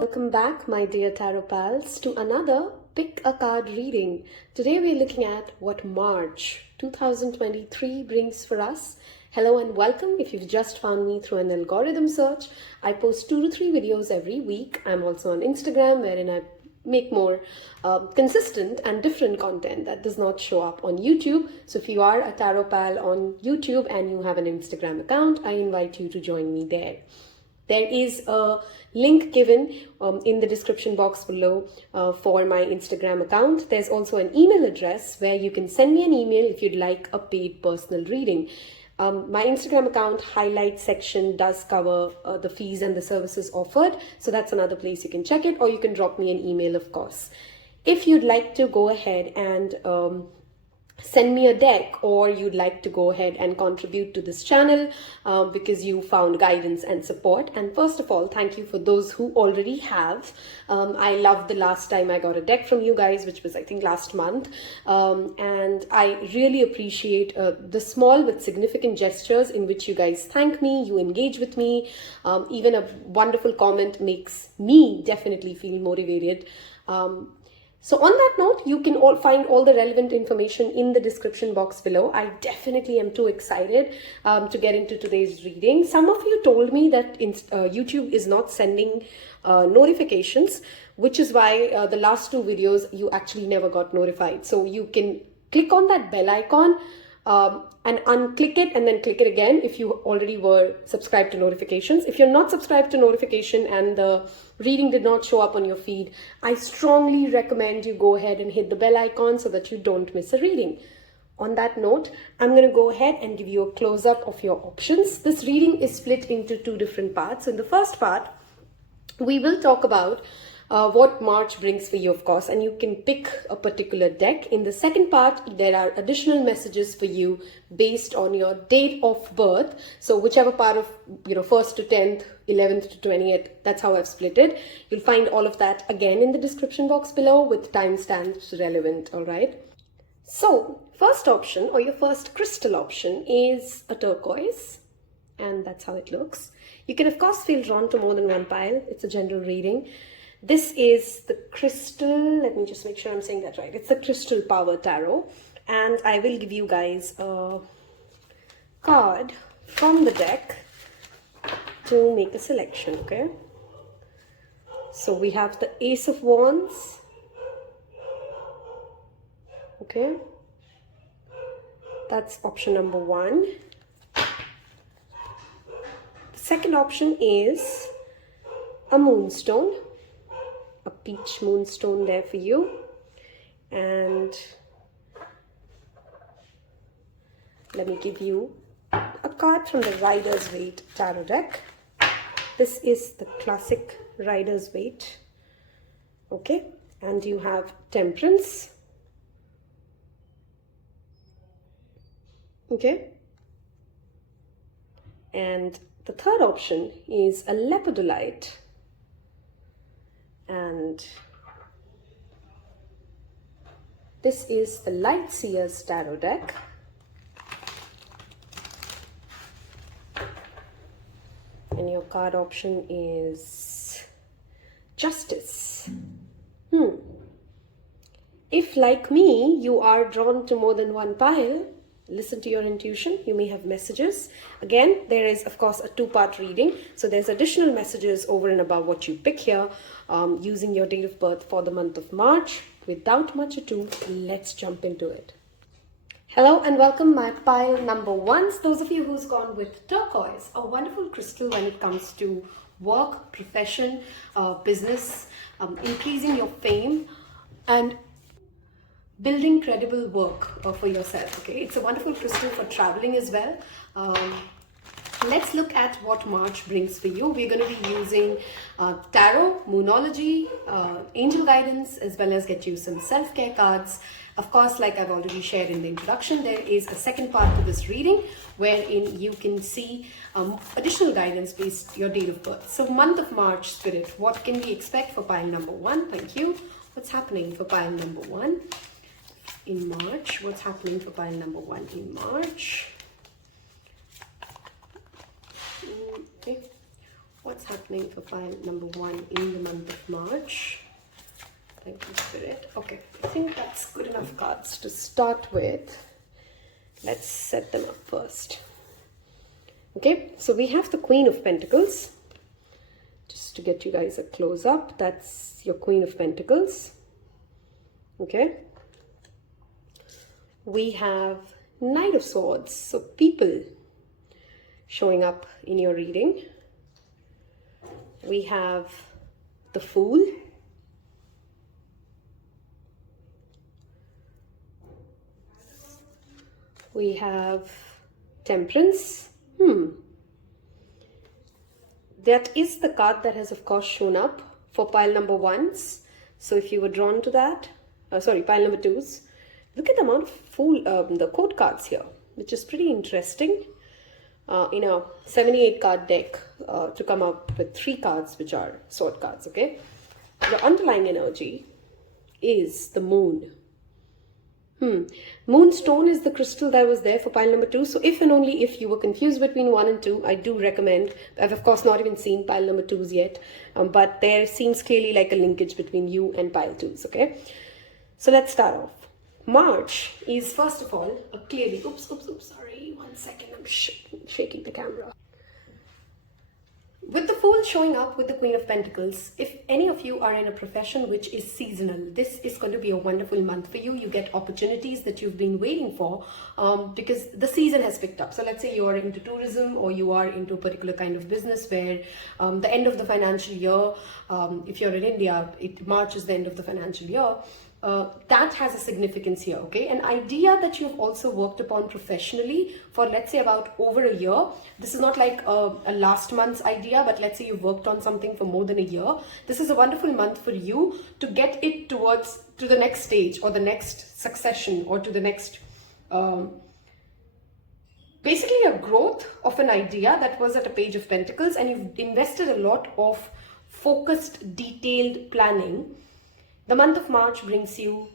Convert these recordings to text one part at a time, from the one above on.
Welcome back, my dear tarot pals, to another Pick a Card reading. Today we're looking at what March 2023 brings for us. Hello and welcome. If you've just found me through an algorithm search, I post 2 to 3 videos every week. I'm also on Instagram, wherein I make more consistent and different content that does not show up on YouTube. So if you are a tarot pal on YouTube and you have an Instagram account, I invite you to join me there. There is a link given in the description box below for my Instagram account. There's also an email address where you can send me an email if you'd like a paid personal reading. My Instagram account highlight section does cover the fees and the services offered. So that's another place you can check it, or you can drop me an email, of course. If you'd like to go ahead and send me a deck, or you'd like to go ahead and contribute to this channel because you found guidance and support. And first of all, thank you for those who already have. I loved the last time I got a deck from you guys, which was I think last month. And I really appreciate the small but significant gestures in which you guys thank me, you engage with me. Even a wonderful comment makes me definitely feel motivated. So on that note, you can all find all the relevant information in the description box below. I definitely am too excited to get into today's reading. Some of you told me that YouTube is not sending notifications, which is why the last 2 videos you actually never got notified. So you can click on that bell icon and unclick it and then click it again if you already were subscribed to notifications. If you're not subscribed to notification and the reading did not show up on your feed, I strongly recommend you go ahead and hit the bell icon so that you don't miss a reading. On that note, I'm going to go ahead and give you a close-up of your options. This reading is split into 2 different parts. In the first part, we will talk about what March brings for you, of course, and you can pick a particular deck. In the second part, there are additional messages for you based on your date of birth. So whichever part of, 1st to 10th, 11th to 20th, that's how I've split it. You'll find all of that again in the description box below with timestamps relevant, all right? So first option, or your first crystal option, is a turquoise, and that's how it looks. You can, of course, feel drawn to more than one pile. It's a general reading. This is the crystal, let me just make sure I'm saying that right. It's the Crystal Power Tarot, and I will give you guys a card from the deck to make a selection, okay? So we have the Ace of Wands, okay? That's option number 1. The second option is a Moonstone. A peach moonstone there for you, and let me give you a card from the Rider's Waite tarot deck. This is the classic Rider's Waite, okay, and you have Temperance, okay, and the third option is a Lepidolite. And this is the Light Seers tarot deck. And your card option is Justice. If, like me, you are drawn to more than one pile, listen to your intuition. You may have messages. Again, there is, of course, a 2-part reading. So there's additional messages over and above what you pick here using your date of birth for the month of March. Without much ado, let's jump into it. Hello and welcome, my pile number 1s. Those of you who's gone with turquoise, a wonderful crystal when it comes to work, profession, business, increasing your fame, and building credible work for yourself, okay? It's a wonderful crystal for traveling as well. Let's look at what March brings for you. We're going to be using tarot, moonology, angel guidance, as well as get you some self-care cards. Of course, like I've already shared in the introduction, there is a second part to this reading wherein you can see additional guidance based on your date of birth. So month of March, Spirit, what can we expect for pile number 1? Thank you. What's happening for pile number 1 in March? What's happening for pile number 1 in March? Okay, what's happening for pile number 1 in the month of March? Thank you, Spirit. Okay, I think that's good enough cards to start with. Let's set them up first. Okay, so we have the Queen of Pentacles. Just to get you guys a close-up, that's your Queen of Pentacles. Okay. We have Knight of Swords, so people showing up in your reading. We have the Fool. We have Temperance. That is the card that has of course shown up for pile number 1s. So if you were drawn to that, pile number 2s, look at the amount of the code cards here, which is pretty interesting. In a 78 card deck to come up with 3 cards which are sword cards, okay? The underlying energy is the Moon. Moonstone is the crystal that was there for pile number 2. So if and only if you were confused between 1 and 2, I do recommend. I've of course not even seen pile number 2s yet, but there seems clearly like a linkage between you and pile 2s, okay? So let's start off. March is first of all a clearly, sorry, 1 second, I'm shaking the camera. With the Fool showing up with the Queen of Pentacles, if any of you are in a profession which is seasonal, this is going to be a wonderful month for you. You get opportunities that you've been waiting for because the season has picked up. So let's say you are into tourism or you are into a particular kind of business where the end of the financial year, if you're in India, March is the end of the financial year. That has a significance here, okay? An idea that you've also worked upon professionally for, let's say, about over a year. This is not like a last month's idea, but let's say you've worked on something for more than a year. This is a wonderful month for you to get it to the next stage or the next succession or to the next, basically a growth of an idea that was at a Page of Pentacles, and you've invested a lot of focused, detailed planning. The month of March brings you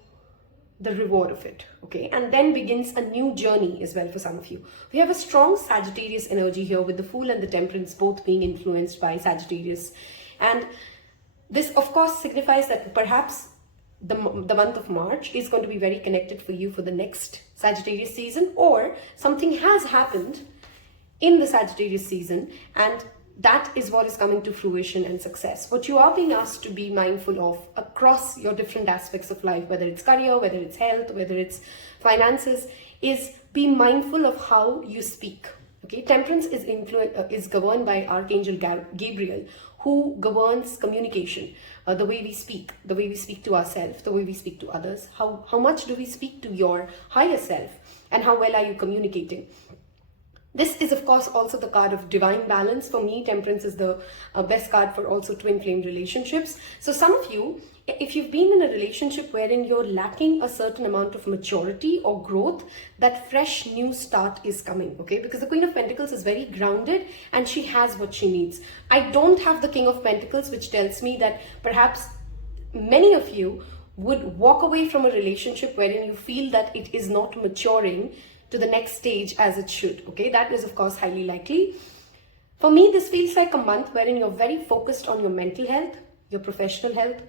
the reward of it, okay? And then begins a new journey as well for some of you. We have a strong Sagittarius energy here with the Fool and the Temperance both being influenced by Sagittarius. And this, of course, signifies that perhaps the month of March is going to be very connected for you for the next Sagittarius season, or something has happened in the Sagittarius season and that is what is coming to fruition and success. What you are being asked to be mindful of across your different aspects of life, whether it's career, whether it's health, whether it's finances, is be mindful of how you speak. Okay, Temperance is governed by Archangel Gabriel, who governs communication, the way we speak to ourselves, the way we speak to others. How much do we speak to your higher self, and how well are you communicating? This is, of course, also the card of divine balance. For me, Temperance is the best card for also twin flame relationships. So some of you, if you've been in a relationship wherein you're lacking a certain amount of maturity or growth, that fresh new start is coming, okay? Because the Queen of Pentacles is very grounded and she has what she needs. I don't have the King of Pentacles, which tells me that perhaps many of you would walk away from a relationship wherein you feel that it is not maturing to the next stage as it should, okay? That is, of course, highly likely. For me, this feels like a month wherein you're very focused on your mental health, your professional health,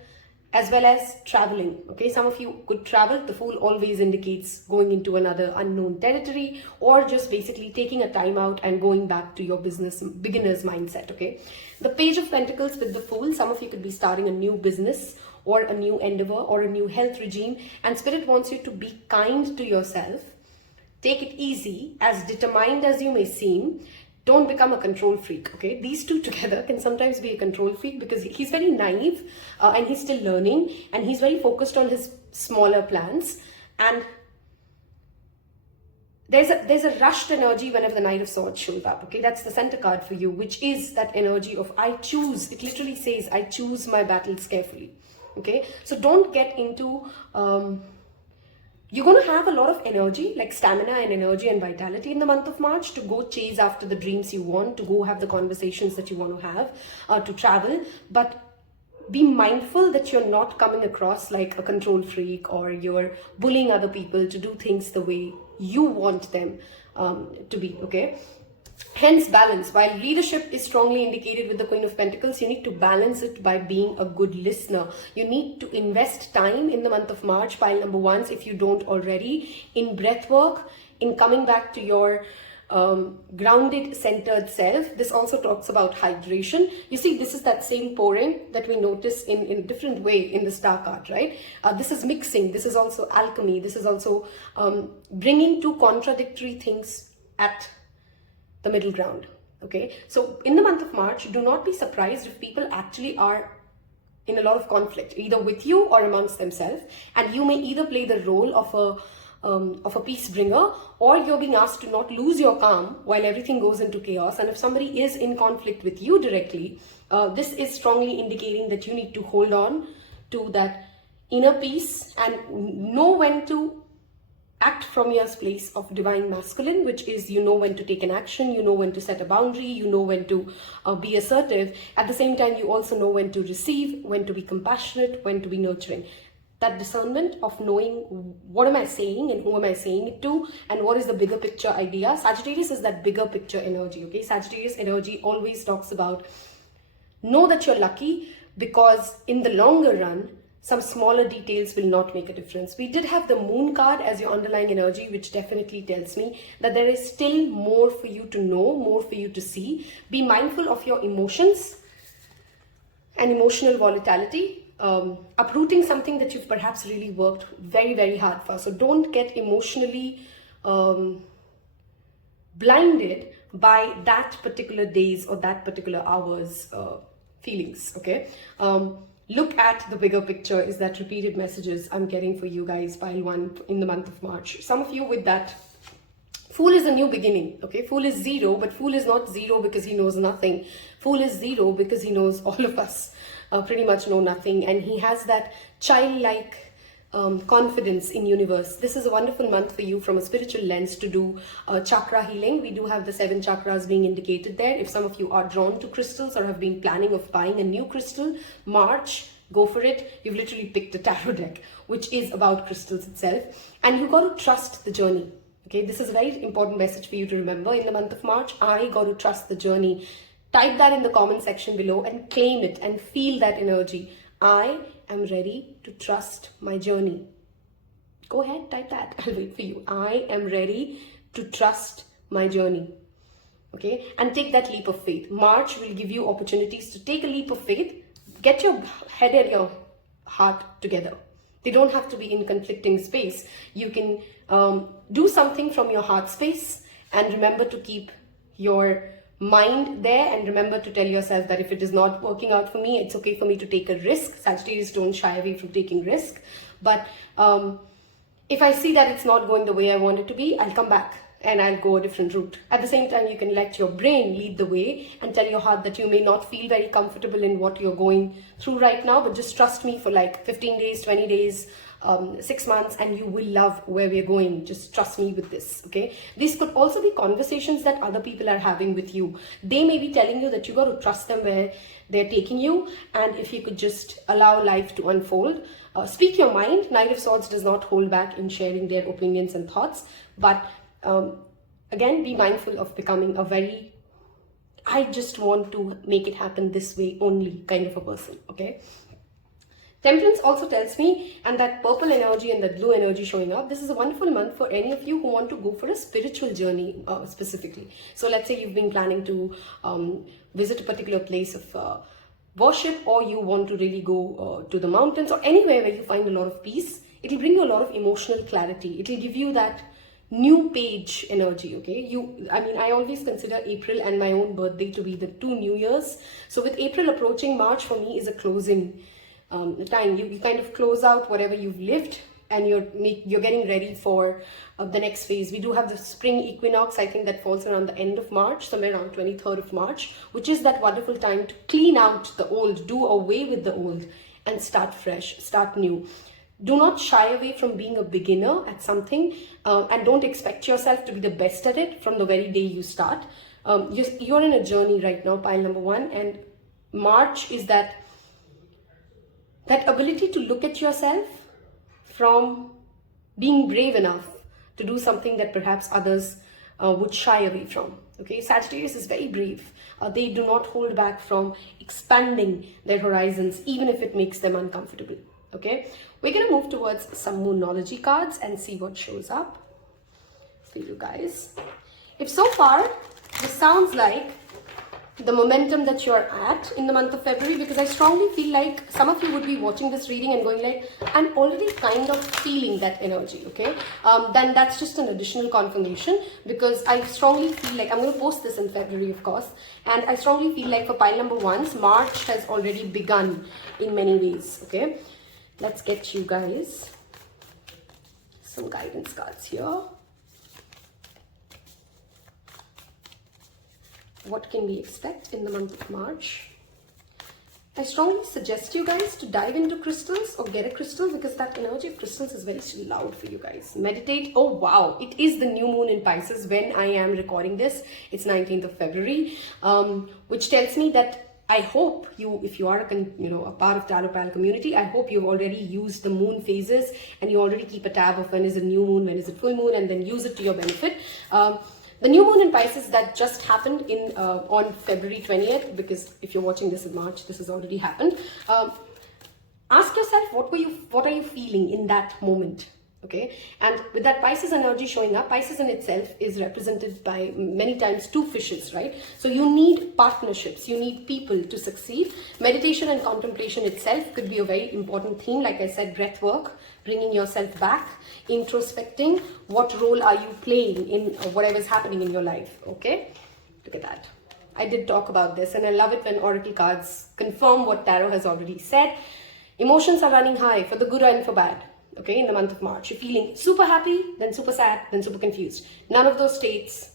as well as traveling, okay? Some of you could travel. The Fool always indicates going into another unknown territory, or just basically taking a time out and going back to your beginner's mindset, okay? The Page of Pentacles with the Fool, some of you could be starting a new business or a new endeavor or a new health regime, and Spirit wants you to be kind to yourself. Take it easy, as determined as you may seem. Don't become a control freak, okay? These two together can sometimes be a control freak because he's very naive and he's still learning, and he's very focused on his smaller plans. And there's a rushed energy whenever the Knight of Swords shows up, okay? That's the center card for you, which is that energy of I choose. It literally says, I choose my battles carefully, okay? So don't get into... You're going to have a lot of energy, like stamina and energy and vitality in the month of March to go chase after the dreams you want, to go have the conversations that you want to have, to travel. But be mindful that you're not coming across like a control freak, or you're bullying other people to do things the way you want them to be, okay? Hence balance. While leadership is strongly indicated with the Queen of Pentacles, you need to balance it by being a good listener. You need to invest time in the month of March, pile number ones, if you don't already, in breath work, in coming back to your grounded, centered self. This also talks about hydration. You see, this is that same pouring that we notice in a different way in the star card, right? This is mixing. This is also alchemy. This is also bringing two contradictory things at the middle ground. Okay, so in the month of March, do not be surprised if people actually are in a lot of conflict, either with you or amongst themselves, and you may either play the role of a peace bringer, or you're being asked to not lose your calm while everything goes into chaos. And if somebody is in conflict with you directly, this is strongly indicating that you need to hold on to that inner peace and know when to act from your place of divine masculine, which is, you know when to take an action, you know when to set a boundary, you know when to be assertive. At the same time, you also know when to receive, when to be compassionate, when to be nurturing. That discernment of knowing what am I saying and who am I saying it to, and what is the bigger picture idea. Sagittarius is that bigger picture energy, okay? Sagittarius energy always talks about, know that you're lucky, because in the longer run, some smaller details will not make a difference. We did have the moon card as your underlying energy, which definitely tells me that there is still more for you to know, more for you to see. Be mindful of your emotions and emotional volatility. Uprooting something that you've perhaps really worked very, very hard for. So don't get emotionally blinded by that particular day's or that particular hour's feelings, okay? Look at the bigger picture, is that repeated messages I'm getting for you guys, pile one, in the month of March. Some of you with that, Fool is a new beginning, okay? Fool is zero, but Fool is not zero because he knows nothing. Fool is zero because he knows all of us pretty much know nothing, and he has that childlike confidence in universe. This is a wonderful month for you from a spiritual lens to do chakra healing. We do have the 7 chakras being indicated there. If some of you are drawn to crystals or have been planning of buying a new crystal, March, go for it. You've literally picked a tarot deck, which is about crystals itself, and you got to trust the journey. Okay, this is a very important message for you to remember in the month of March. I got to trust the journey. Type that in the comment section below and claim it and feel that energy. I am ready to trust my journey. Go ahead, type that. I'll wait for you. I am ready to trust my journey. Okay, and take that leap of faith. March will give you opportunities to take a leap of faith. Get your head and your heart together. They don't have to be in conflicting space. You can do something from your heart space, and remember to keep your mind there, and remember to tell yourself that if it is not working out for me, it's okay for me to take a risk. Sagittarius don't shy away from taking risk, but if I see that it's not going the way I want it to be, I'll come back and I'll go a different route. At the same time, you can let your brain lead the way and tell your heart that you may not feel very comfortable in what you're going through right now, but just trust me for like 15 days, 20 days, 6 months, and you will love where we're going. Just trust me with this, okay? These could also be conversations that other people are having with you. They may be telling you that you got to trust them where they're taking you, and if you could just allow life to unfold. Speak your mind. Knight of Swords does not hold back in sharing their opinions and thoughts, but again, be mindful of becoming a very, I just want to make it happen this way only kind of a person, okay? Temperance also tells me, and that purple energy and that blue energy showing up, this is a wonderful month for any of you who want to go for a spiritual journey specifically. So let's say you've been planning to visit a particular place of worship, or you want to really go to the mountains or anywhere where you find a lot of peace. It'll bring you a lot of emotional clarity. It'll give you that new page energy, okay? I always consider April and my own birthday to be the 2 new years. So with April approaching, March for me is a closing time. You kind of close out whatever you've lived, and you're getting ready for the next phase. We do have the spring equinox. I think that falls around the end of March, somewhere around 23rd of March, which is that wonderful time to clean out the old, do away with the old, and start fresh, start new. Do not shy away from being a beginner at something, and don't expect yourself to be the best at it from the very day you start. You're in a journey right now, pile number 1, and March is that ability to look at yourself from being brave enough to do something that perhaps others would shy away from, Okay, Sagittarius is very brave. They do not hold back from expanding their horizons, even if it makes them uncomfortable. Okay, we're going to move towards some Moonology cards and see what shows up for you guys. If so far this sounds like the momentum that you're at in the month of February, because I strongly feel like some of you would be watching this reading and going like, I'm already kind of feeling that energy, okay? Then that's just an additional confirmation, because I strongly feel like, I'm going to post this in February, of course, and I strongly feel like for pile number 1, March has already begun in many ways, okay? Let's get you guys some guidance cards here. What can we expect in the month of March? I strongly suggest you guys to dive into crystals or get a crystal, because that energy of crystals is very loud for you guys. Meditate. Oh wow, it is the new moon in Pisces when I am recording this. It's 19th of February, which tells me that I hope you, if you are a part of Taropal community, I hope you've already used the moon phases and you already keep a tab of when is it new moon, when is it full moon, and then use it to your benefit. The new moon in Pisces that just happened in on February 20th, because if you're watching this in March, this has already happened. Ask yourself, what are you feeling in that moment? Okay, and with that Pisces energy showing up, Pisces in itself is represented by many times 2 fishes, right? So you need partnerships, you need people to succeed. Meditation and contemplation itself could be a very important theme. Like I said, breath work, bringing yourself back, introspecting. What role are you playing in whatever is happening in your life? Okay, look at that. I did talk about this, and I love it when oracle cards confirm what tarot has already said. Emotions are running high for the good and for bad. Okay, in the month of March, you're feeling super happy, then super sad, then super confused. None of those states,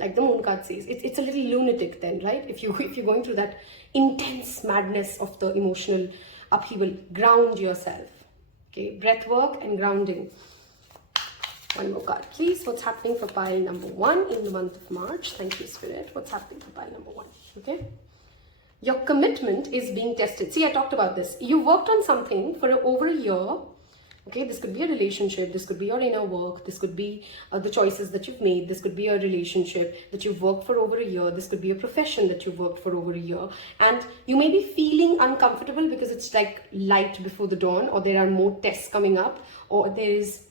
like the moon card says, it's a little lunatic then, right? If you're going through that intense madness of the emotional upheaval, ground yourself. Okay, breath work and grounding. One more card, please. What's happening for pile number 1 in the month of March? Thank you, Spirit. What's happening for pile number 1? Okay. Your commitment is being tested. See, I talked about this. You worked on something for over a year. Okay, this could be a relationship, this could be your inner work, this could be the choices that you've made, this could be a relationship that you've worked for over a year, this could be a profession that you've worked for over a year, and you may be feeling uncomfortable because it's like light before the dawn, or there are more tests coming up, or there's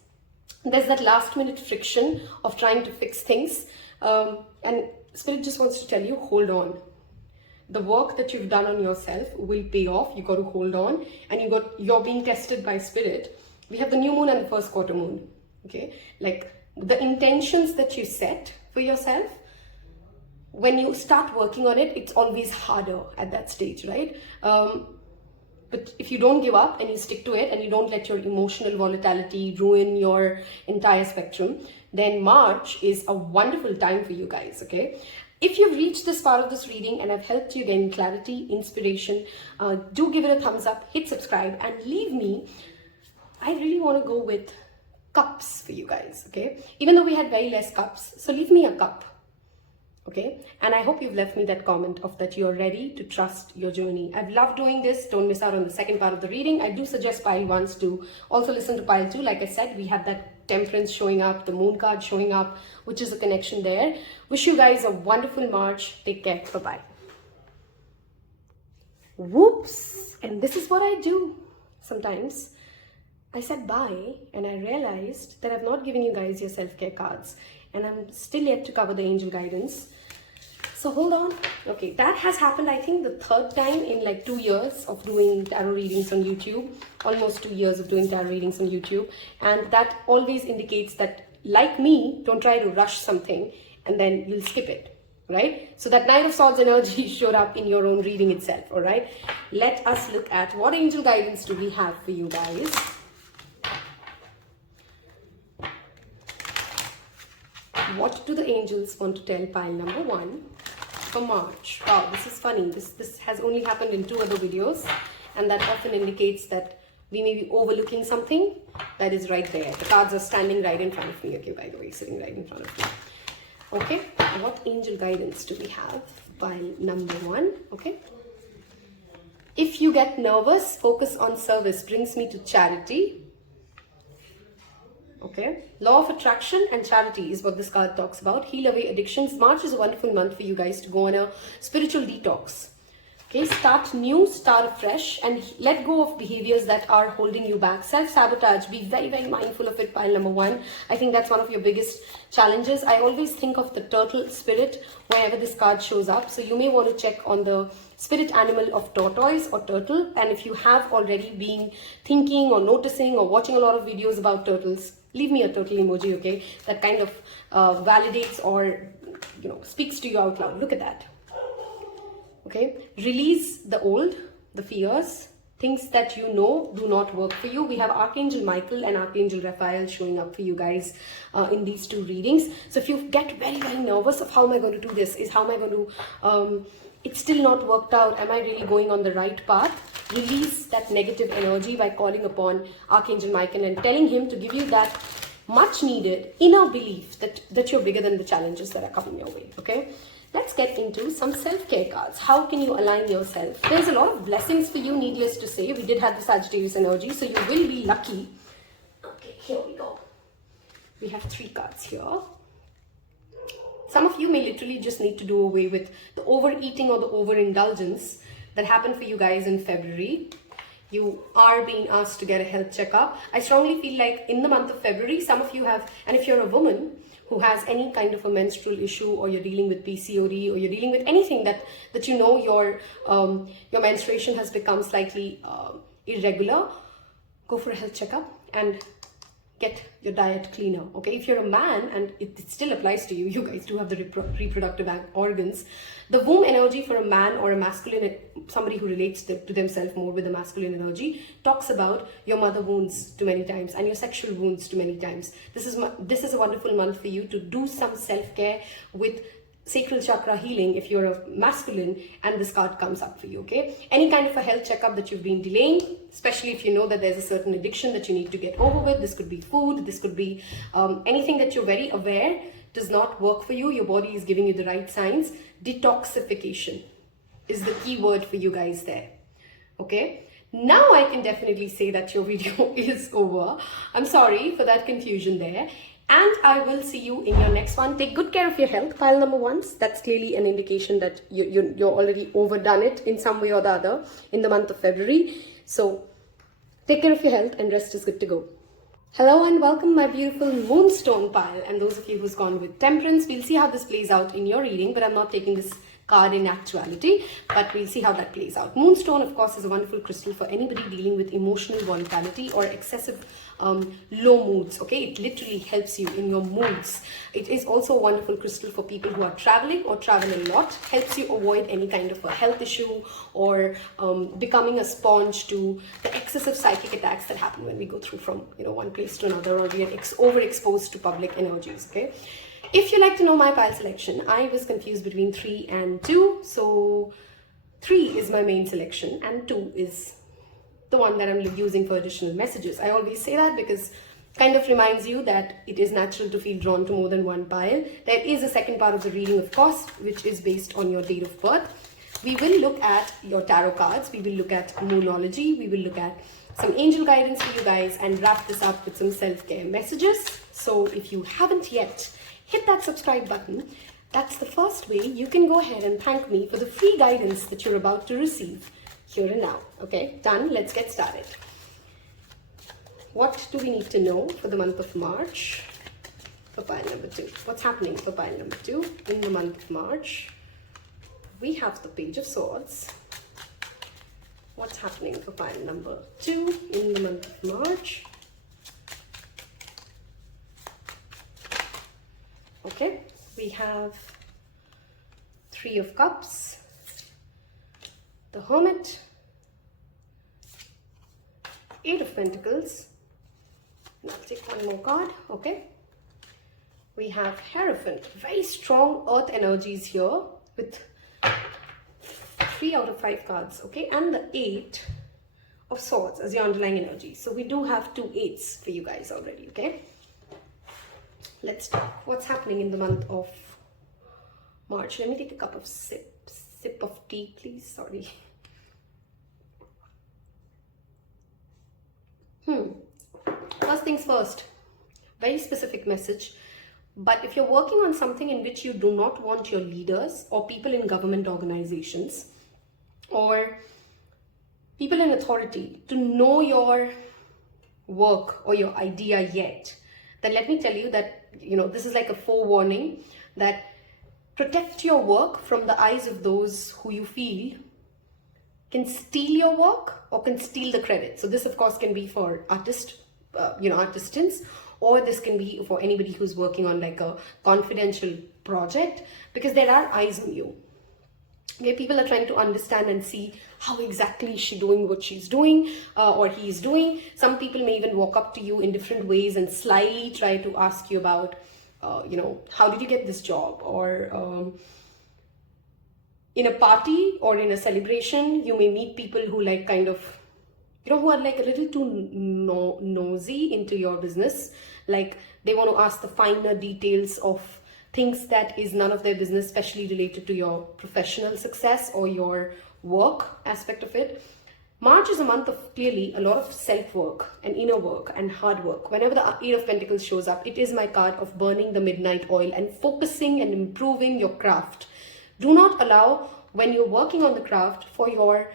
that last minute friction of trying to fix things, and Spirit just wants to tell you, hold on. The work that you've done on yourself will pay off. You got to hold on, and you're being tested by Spirit. We have the new moon and the first quarter moon, okay? Like the intentions that you set for yourself, when you start working on it, it's always harder at that stage, right? But if you don't give up and you stick to it and you don't let your emotional volatility ruin your entire spectrum, then March is a wonderful time for you guys, okay? If you've reached this part of this reading and I've helped you gain clarity, inspiration, do give it a thumbs up, hit subscribe, and leave me. I really want to go with cups for you guys, okay? Even though we had very less cups, so leave me a cup, okay? And I hope you've left me that comment of that you're ready to trust your journey. I've loved doing this. Don't miss out on the second part of the reading. I do suggest pile 1s to also listen to pile 2. Like I said, we have that temperance showing up, the moon card showing up, which is a connection there. Wish you guys a wonderful March. Take care. Bye-bye. Whoops. And this is what I do sometimes. I said bye and I realized that I've not given you guys your self-care cards, and I'm still yet to cover the angel guidance. So hold on. Okay, that has happened, I think, the 3rd time in like 2 years of doing tarot readings on YouTube, almost 2 years of doing tarot readings on YouTube. And that always indicates that, like me, don't try to rush something and then you'll skip it, right? So that Knight of Swords energy showed up in your own reading itself, all right? Let us look at what angel guidance do we have for you guys. What do the angels want to tell pile number 1 for March? Wow, this is funny. This has only happened in 2 other videos, and that often indicates that we may be overlooking something that is right there. The cards are standing right in front of me. Okay, by the way, sitting right in front of me. Okay, what angel guidance do we have? Pile number 1. Okay. If you get nervous, focus on service brings me to charity. Okay, law of attraction and charity is what this card talks about. Heal away addictions. March is a wonderful month for you guys to go on a spiritual detox. Okay, start new, start fresh, and let go of behaviors that are holding you back. Self-sabotage, be very, very mindful of it, pile number 1. I think that's one of your biggest challenges. I always think of the turtle spirit whenever this card shows up. So you may want to check on the spirit animal of tortoise or turtle. And if you have already been thinking or noticing or watching a lot of videos about turtles, leave me a turtle emoji, okay? That kind of validates or, speaks to you out loud. Look at that. Okay, release the old, the fears, things that you know do not work for you. We have Archangel Michael and Archangel Raphael showing up for you guys in these 2 readings. So if you get very, very nervous of how am I going to do this, how am I going to, it's still not worked out, am I really going on the right path? Release that negative energy by calling upon Archangel Michael and telling him to give you that much needed inner belief that you're bigger than the challenges that are coming your way, okay? Let's get into some self-care cards. How can you align yourself? There's a lot of blessings for you, needless to say. We did have the Sagittarius energy, so you will be lucky. Okay, here we go. We have 3 cards here. Some of you may literally just need to do away with the overeating or the overindulgence that happened for you guys in February. You are being asked to get a health checkup. I strongly feel like in the month of February, some of you have, and if you're a woman who has any kind of a menstrual issue, or you're dealing with PCOD, or you're dealing with anything that your menstruation has become slightly irregular, go for a health checkup and get your diet cleaner, okay? If you're a man, and it still applies to you, you guys do have the reproductive organs. The womb energy for a man or a masculine, somebody who relates to themselves more with the masculine energy, talks about your mother wounds too many times and your sexual wounds too many times. This is a wonderful month for you to do some self-care with sacral chakra healing if you're a masculine and this card comes up for you, okay? Any kind of a health checkup that you've been delaying, especially if you know that there's a certain addiction that you need to get over with. This could be food, this could be anything that you're very aware does not work for you. Your body is giving you the right signs. Detoxification is the key word for you guys there, okay? Now I can definitely say that your video is over. I'm sorry for that confusion there. And I will see you in your next one. Take good care of your health, pile number 1. That's clearly an indication that you're already overdone it in some way or the other in the month of February. So take care of your health and rest is good to go. Hello and welcome my beautiful Moonstone pile. And those of you who's gone with Temperance, we'll see how this plays out in your reading, but I'm not taking this card in actuality, but we'll see how that plays out. Moonstone, of course, is a wonderful crystal for anybody dealing with emotional volatility or excessive low moods, okay? It literally helps you in your moods. It is also a wonderful crystal for people who are traveling or travel a lot, helps you avoid any kind of a health issue or becoming a sponge to the excessive psychic attacks that happen when we go through from one place to another, or we are overexposed to public energies, okay? If you like to know my pile selection, I was confused between 3 and 2. So 3 is my main selection and 2 is the one that I'm using for additional messages. I always say that because kind of reminds you that it is natural to feel drawn to more than one pile. There is a second part of the reading, of course, which is based on your date of birth. We will look at your tarot cards. We will look at moonology. We will look at some angel guidance for you guys and wrap this up with some self-care messages. So if you haven't yet, hit that subscribe button. That's the first way you can go ahead and thank me for the free guidance that you're about to receive here and now. Okay, done. Let's get started. What do we need to know for the month of March for pile number 2? What's happening for pile number 2 in the month of March? We have the Page of Swords. What's happening for pile number 2 in the month of March? Okay, we have 3 of Cups, the Hermit, 8 of Pentacles. Now I'll take one more card. Okay, we have Hierophant. Very strong earth energies here with 3 out of 5 cards. Okay, and the 8 of Swords as your underlying energy. So we do have 2 8s for you guys already. Okay, let's talk. What's happening in the month of March? Let me take a cup of sip of tea, please. Sorry. First things first. very specific message. But if you're working on something in which you do not want your leaders or people in government organizations or people in authority to know your work or your idea yet, then let me tell you that, this is like a forewarning that protect your work from the eyes of those who you feel can steal your work or can steal the credit. So this, of course, can be for artisans, or this can be for anybody who's working on like a confidential project, because there are eyes on you. Okay, people are trying to understand and see how exactly is she doing what she's doing or he's doing. Some people may even walk up to you in different ways and slyly try to ask you about, how did you get this job? Or in a party or in a celebration, you may meet people who like kind of, who are like a little too nosy into your business. Like they want to ask the finer details of things that is none of their business, especially related to your professional success or your work aspect of it. March is a month of clearly a lot of self-work and inner work and hard work. Whenever the Eight of Pentacles shows up, it is my card of burning the midnight oil and focusing and improving your craft. Do not allow, when you're working on the craft, for your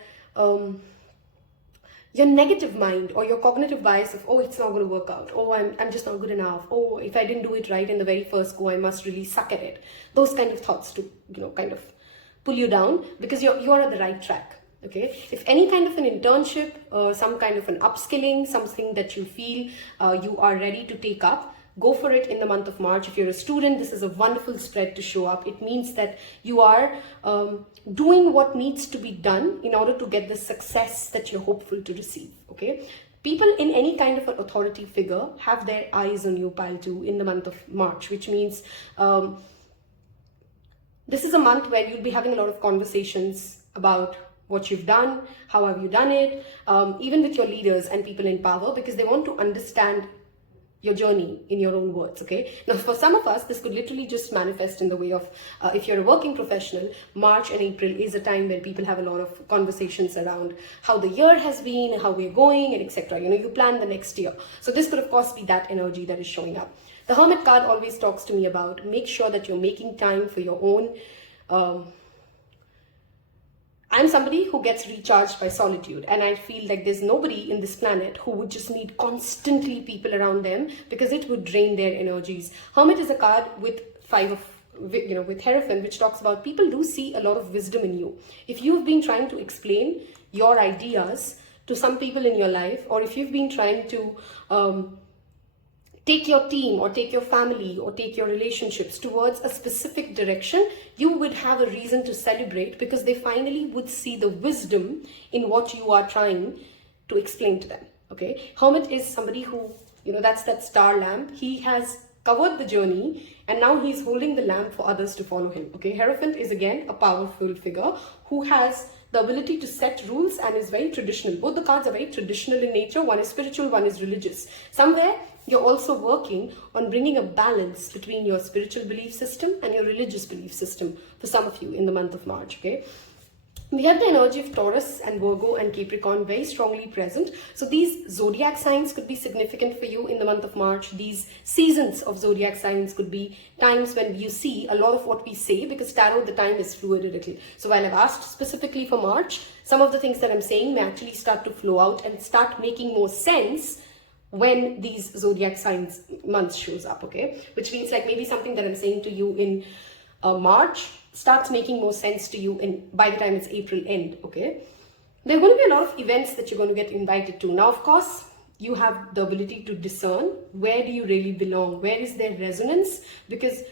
negative mind or your cognitive bias of, oh, it's not going to work out. Oh, I'm just not good enough. Oh, if I didn't do it right in the very first go, I must really suck at it. Those kind of thoughts to, kind of pull you down, because you're on the right track. Okay. If any kind of an internship, some kind of an upskilling, something that you feel you are ready to take up, go for it in the month of March. If you're a student, this is a wonderful spread to show up. It means that you are doing what needs to be done in order to get the success that you're hopeful to receive. Okay. People in any kind of an authority figure have their eyes on you, pile 2, in the month of March, which means this is a month where you'll be having a lot of conversations about what you've done, how have you done it, even with your leaders and people in power, because they want to understand your journey in your own words. Okay. Now, for some of us, this could literally just manifest in the way of, if you're a working professional, March and April is a time when people have a lot of conversations around how the year has been, how we're going, and etc. You plan the next year. So this could, of course, be that energy that is showing up. The Hermit card always talks to me about make sure that you're making time for your own. I'm somebody who gets recharged by solitude, and I feel like there's nobody in this planet who would just need constantly people around them, because it would drain their energies. Hermit is a card with with Hierophant, which talks about people do see a lot of wisdom in you. If you've been trying to explain your ideas to some people in your life, or if you've been trying to take your team or take your family or take your relationships towards a specific direction, you would have a reason to celebrate, because they finally would see the wisdom in what you are trying to explain to them. Okay. Hermit is somebody who, that's that star lamp. He has covered the journey and now he's holding the lamp for others to follow him. Okay. Hierophant is again a powerful figure who has the ability to set rules and is very traditional. Both the cards are very traditional in nature. One is spiritual, one is religious. Somewhere you're also working on bringing a balance between your spiritual belief system and your religious belief system for some of you in the month of March. Okay. We have the energy of Taurus and Virgo and Capricorn very strongly present. So these zodiac signs could be significant for you in the month of March. These seasons of zodiac signs could be times when you see a lot of what we say, because tarot, the time is fluid a little. So while I've asked specifically for March, some of the things that I'm saying may actually start to flow out and start making more sense when these zodiac signs months shows up. Okay, which means like maybe something that I'm saying to you in March starts making more sense to you by the time it's April end. Okay, there are going to be a lot of events that you're going to get invited to. Now, of course, you have the ability to discern where do you really belong, where is there resonance, because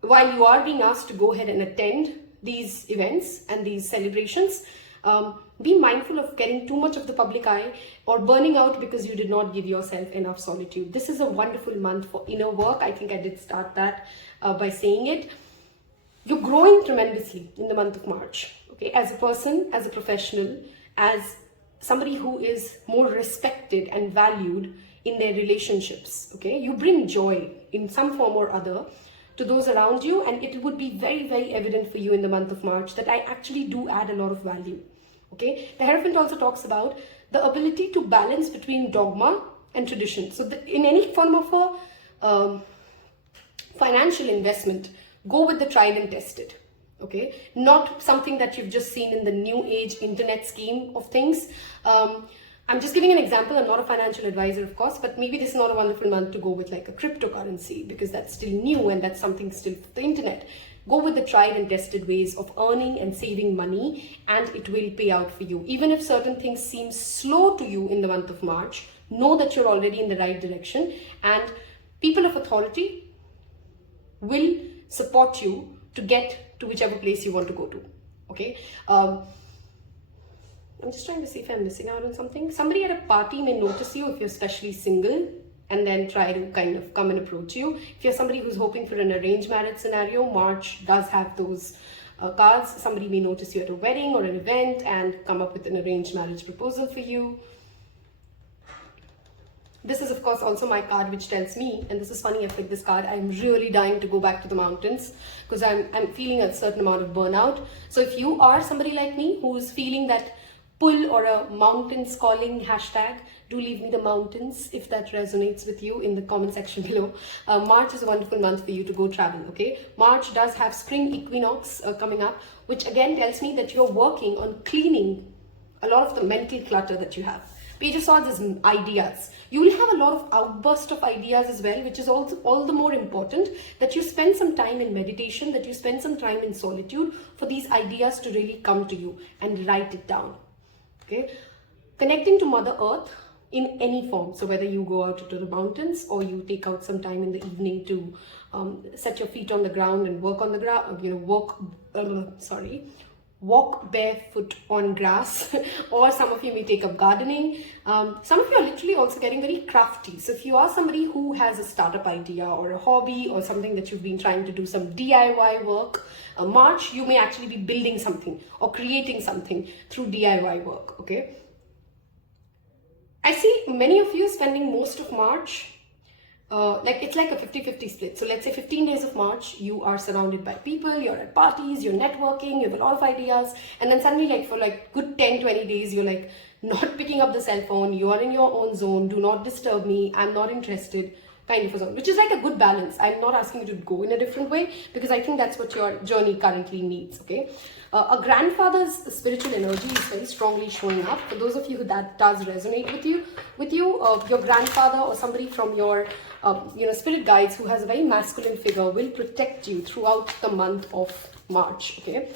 while you are being asked to go ahead and attend these events and these celebrations, be mindful of getting too much of the public eye or burning out because you did not give yourself enough solitude. This is a wonderful month for inner work. I think I did start that by saying it. You're growing tremendously in the month of March, okay, as a person, as a professional, as somebody who is more respected and valued in their relationships, okay. You bring joy in some form or other to those around you, and it would be very, very evident for you in the month of March that I actually do add a lot of value, okay. The Hierophant also talks about the ability to balance between dogma and tradition. So in any form of a financial investment, go with the tried and tested. Okay, not something that you've just seen in the new age internet scheme of things. I'm just giving an example. I'm not a financial advisor, of course, but maybe this is not a wonderful month to go with like a cryptocurrency, because that's still new and that's something still for the internet. Go with the tried and tested ways of earning and saving money, and it will pay out for you. Even if certain things seem slow to you in the month of March, know that you're already in the right direction, and people of authority will support you to get to whichever place you want to go to. Okay, I'm just trying to see if I'm missing out on something. Somebody at a party may notice you if you're especially single, and then try to kind of come and approach you. If you're somebody who's hoping for an arranged marriage scenario, March does have those cards. Somebody may notice you at a wedding or an event and come up with an arranged marriage proposal for you. This is, of course, also my card, which tells me, and this is funny, I picked this card, I'm really dying to go back to the mountains because I'm feeling a certain amount of burnout. So if you are somebody like me who's feeling that pull or a mountains calling hashtag, do leave me the mountains if that resonates with you in the comment section below. March is a wonderful month for you to go travel, okay? March does have spring equinox coming up, which again tells me that you're working on cleaning a lot of the mental clutter that you have. Page of Swords is ideas. You will have a lot of outburst of ideas as well, which is also all the more important that you spend some time in meditation, that you spend some time in solitude for these ideas to really come to you, and write it down. Okay, connecting to Mother Earth in any form. So whether you go out to the mountains or you take out some time in the evening to set your feet on the ground and work on the ground, walk barefoot on grass, or some of you may take up gardening. Some of you are literally also getting very crafty. So if you are somebody who has a startup idea or a hobby or something that you've been trying to do some DIY work, March, you may actually be building something or creating something through DIY work, okay? I see many of you spending most of March, it's like a 50-50 split. So let's say 15 days of March, you are surrounded by people, you're at parties, you're networking, you have a lot of ideas. And then suddenly for good 10-20 days, you're like not picking up the cell phone, you are in your own zone, do not disturb me, I'm not interested, kind of a zone, which is like a good balance. I'm not asking you to go in a different way because I think that's what your journey currently needs, okay? A grandfather's spiritual energy is very strongly showing up. For those of you who that does resonate with you, your grandfather or somebody from your spirit guides who has a very masculine figure will protect you throughout the month of March, okay?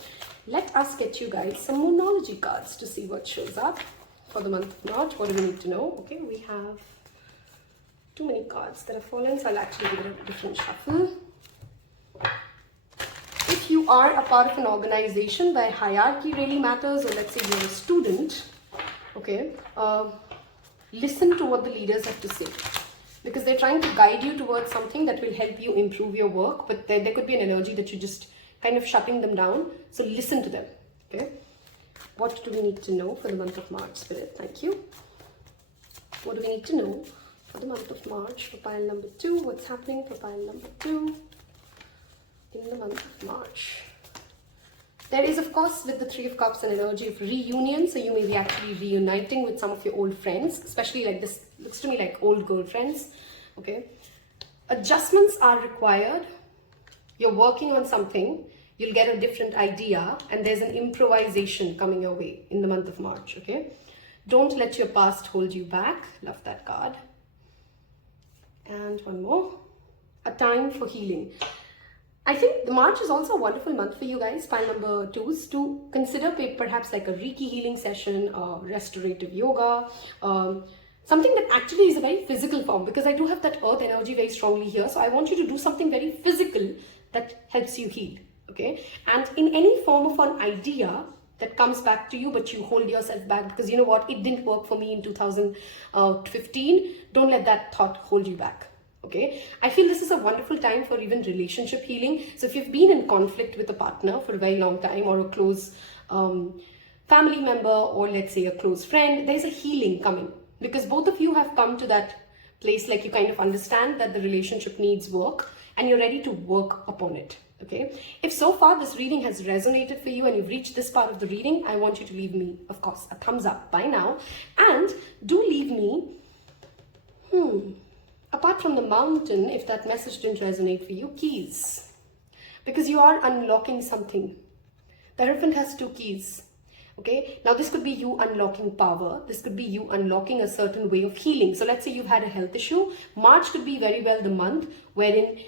Let us get you guys some Moonology cards to see what shows up for the month of March. What do we need to know? Okay, we have too many cards that have fallen, so I'll actually give it a different shuffle. If you are a part of an organization where hierarchy really matters, or let's say you're a student, okay, listen to what the leaders have to say, because they're trying to guide you towards something that will help you improve your work, but there could be an energy that you're just kind of shutting them down, so listen to them, okay? What do we need to know for the month of March, Spirit? Thank you. What do we need to know for the month of March for pile number 2? What's happening for pile number 2 in the month of March? There is, of course, with the Three of Cups, an energy of reunion. So you may be actually reuniting with some of your old friends, especially like this looks to me like old girlfriends. Okay. Adjustments are required. You're working on something. You'll get a different idea, and there's an improvisation coming your way in the month of March. Okay. Don't let your past hold you back. Love that card. And one more. A time for healing. I think the March is also a wonderful month for you guys, pile number 2s, to consider perhaps like a Reiki healing session, restorative yoga, something that actually is a very physical form, because I do have that earth energy very strongly here. So I want you to do something very physical that helps you heal, okay? And in any form of an idea that comes back to you, but you hold yourself back because you know what, it didn't work for me in 2015, don't let that thought hold you back. Okay, I feel this is a wonderful time for even relationship healing. So if you've been in conflict with a partner for a very long time, or a close family member, or let's say a close friend, there's a healing coming, because both of you have come to that place, like you kind of understand that the relationship needs work and you're ready to work upon it. Okay, if so far this reading has resonated for you and you've reached this part of the reading, I want you to leave me, of course, a thumbs up by now, and do leave me Apart from the mountain, if that message didn't resonate for you, keys. Because you are unlocking something. The Hierophant has 2 keys. Okay, now this could be you unlocking power. This could be you unlocking a certain way of healing. So let's say you've had a health issue. March could be very well the month wherein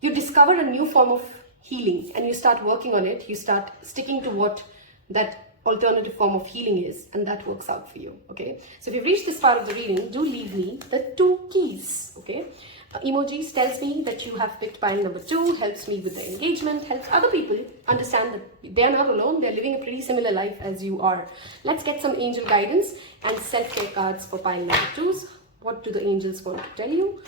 you discover a new form of healing and you start working on it. You start sticking to what that alternative form of healing is, and that works out for you. Okay, so if you've reached this part of the reading, do leave me the 2 keys. Okay, emojis tells me that you have picked pile number 2, helps me with the engagement, helps other people understand that they are not alone, they're living a pretty similar life as you are. Let's get some angel guidance and self-care cards for pile number 2s. What do the angels want to tell you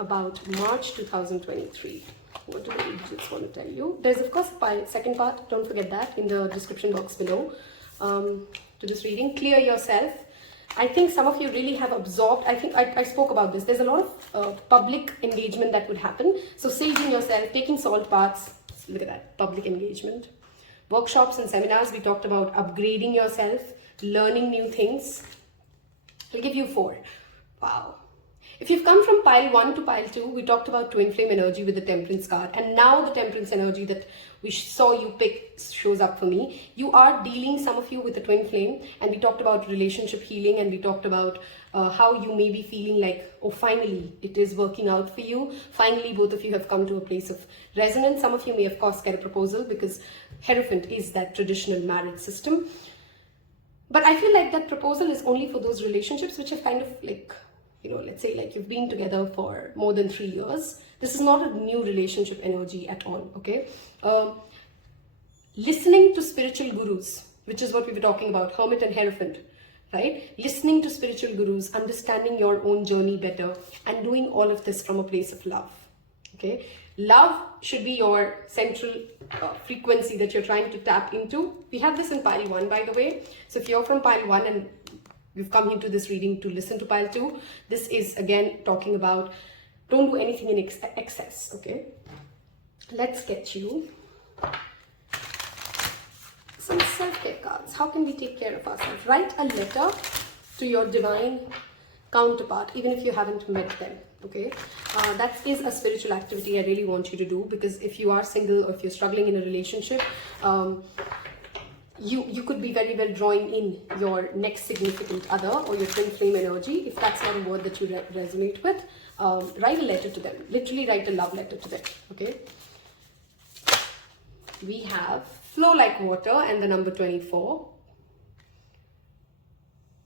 about March 2023? What do the angels want to tell you? There's of course a second part, don't forget that, in the description box below to this reading. Clear yourself. I think some of you really have absorbed, I think I spoke about this, there's a lot of public engagement that would happen. So saging yourself, taking salt baths, look at that, public engagement. Workshops and seminars, we talked about upgrading yourself, learning new things. I'll give you 4. Wow. If you've come from pile 1 to pile 2, we talked about twin flame energy with the temperance card, and now the temperance energy that we saw you pick shows up for me. You are dealing, some of you, with the twin flame, and we talked about relationship healing, and we talked about how you may be feeling like, oh, finally it is working out for you. Finally, both of you have come to a place of resonance. Some of you may of course get a proposal because Hierophant is that traditional marriage system. But I feel like that proposal is only for those relationships which have kind of like, you know, let's say like you've been together for more than 3 years. This is not a new relationship energy at all, okay? Listening to spiritual gurus, which is what we were talking about, Hermit and Hierophant, right? Listening to spiritual gurus, understanding your own journey better, and doing all of this from a place of love, okay? Love should be your central frequency that you're trying to tap into. We have this in pile 1, by the way. So if you're from pile 1 and you've come into this reading to listen to pile 2, this is again talking about don't do anything in excess, okay? Let's get you some self-care cards. How can we take care of ourselves? Write a letter to your divine counterpart, even if you haven't met them, okay? That is a spiritual activity I really want you to do, because if you are single or if you're struggling in a relationship, you could be very well drawing in your next significant other or your twin flame energy. If that's not a word that you resonate with, write a letter to them. Literally write a love letter to them, okay? We have flow like water and the number 24.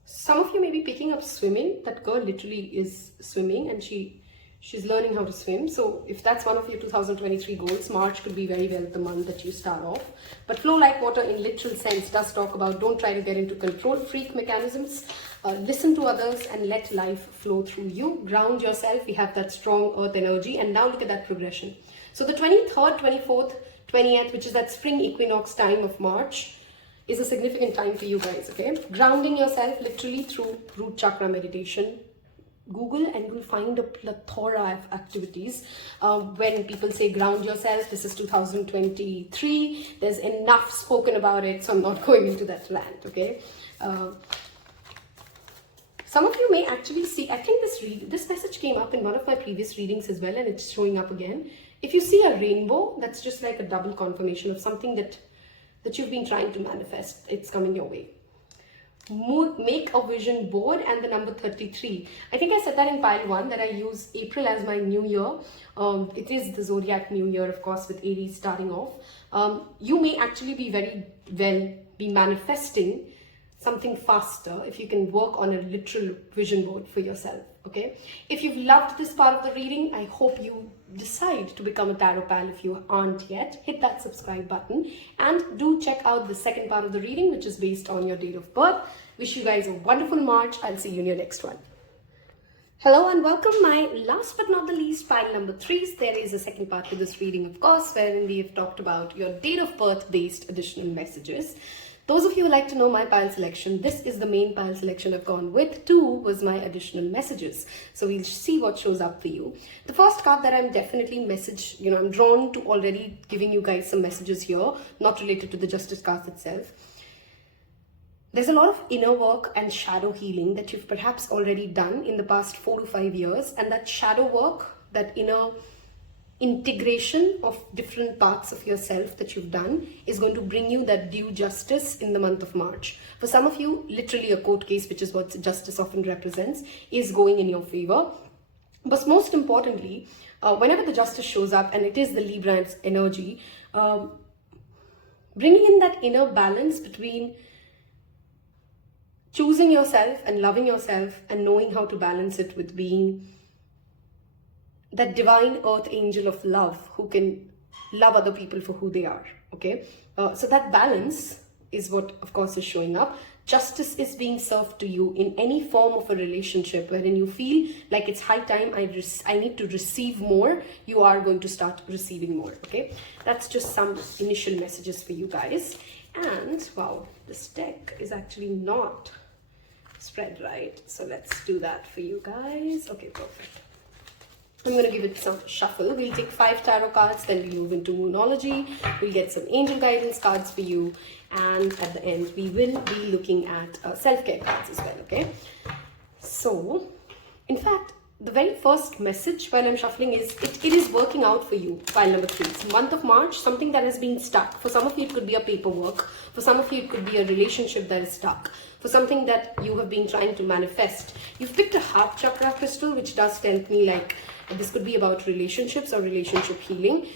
Some of you may be picking up swimming. That girl literally is swimming and she's learning how to swim. So if that's one of your 2023 goals, March could be very well the month that you start off. But flow like water in literal sense does talk about don't try to get into control freak mechanisms. Listen to others and let life flow through you. Ground yourself. We have that strong earth energy. And now look at that progression. So the 23rd, 24th, 20th, which is that spring equinox time of March, is a significant time for you guys, okay? Grounding yourself literally through root chakra meditation. Google and you'll find a plethora of activities. When people say ground yourself, this is 2023. There's enough spoken about it, so I'm not going into that rant, okay? Some of you may actually see, I think this message came up in one of my previous readings as well, and it's showing up again. If you see a rainbow, that's just like a double confirmation of something that you've been trying to manifest. It's coming your way. Make a vision board and the number 33. I think I said that in pile 1 that I use April as my new year. It is the zodiac new year, of course, with Aries starting off. You may actually be very well be manifesting something faster if you can work on a literal vision board for yourself, okay? If you've loved this part of the reading, I hope you decide to become a tarot pal. If you aren't yet, hit that subscribe button and do check out the second part of the reading, which is based on your date of birth. Wish you guys a wonderful March. I'll see you in your next one. Hello and welcome, my last but not the least pile number 3s. There is a second part to this reading, of course, wherein we have talked about your date of birth based additional messages. Those of you who like to know my pile selection, this is the main pile selection I've gone with. 2 was my additional messages. So we'll see what shows up for you. The first card that I'm definitely I'm drawn to already giving you guys some messages here, not related to the Justice card itself. There's a lot of inner work and shadow healing that you've perhaps already done in the past 4 to 5 years. And that shadow work, that inner integration of different parts of yourself that you've done is going to bring you that due justice in the month of March. For some of you, literally a court case, which is what justice often represents, is going in your favor. But most importantly, whenever the justice shows up, and it is the Libra's energy, bringing in that inner balance between choosing yourself and loving yourself and knowing how to balance it with being that divine earth angel of love who can love other people for who they are. Okay, so that balance is what, of course, is showing up. Justice is being served to you in any form of a relationship wherein you feel like it's high time I need to receive more. You are going to start receiving more. Okay, that's just some initial messages for you guys. And wow, this deck is actually not spread right, so let's do that for you guys. Okay, perfect. I'm going to give it some shuffle. We'll take 5 tarot cards, then we'll move into Moonology. We'll get some angel guidance cards for you, and at the end we will be looking at self-care cards as well. Okay, so in fact, the very first message while I'm shuffling is it is working out for you. Pile number 3. It's month of March, something that has been stuck. For some of you, it could be a paperwork. For some of you, it could be a relationship that is stuck. For something that you have been trying to manifest. You've picked a heart chakra crystal, which does tell me like this could be about relationships or relationship healing.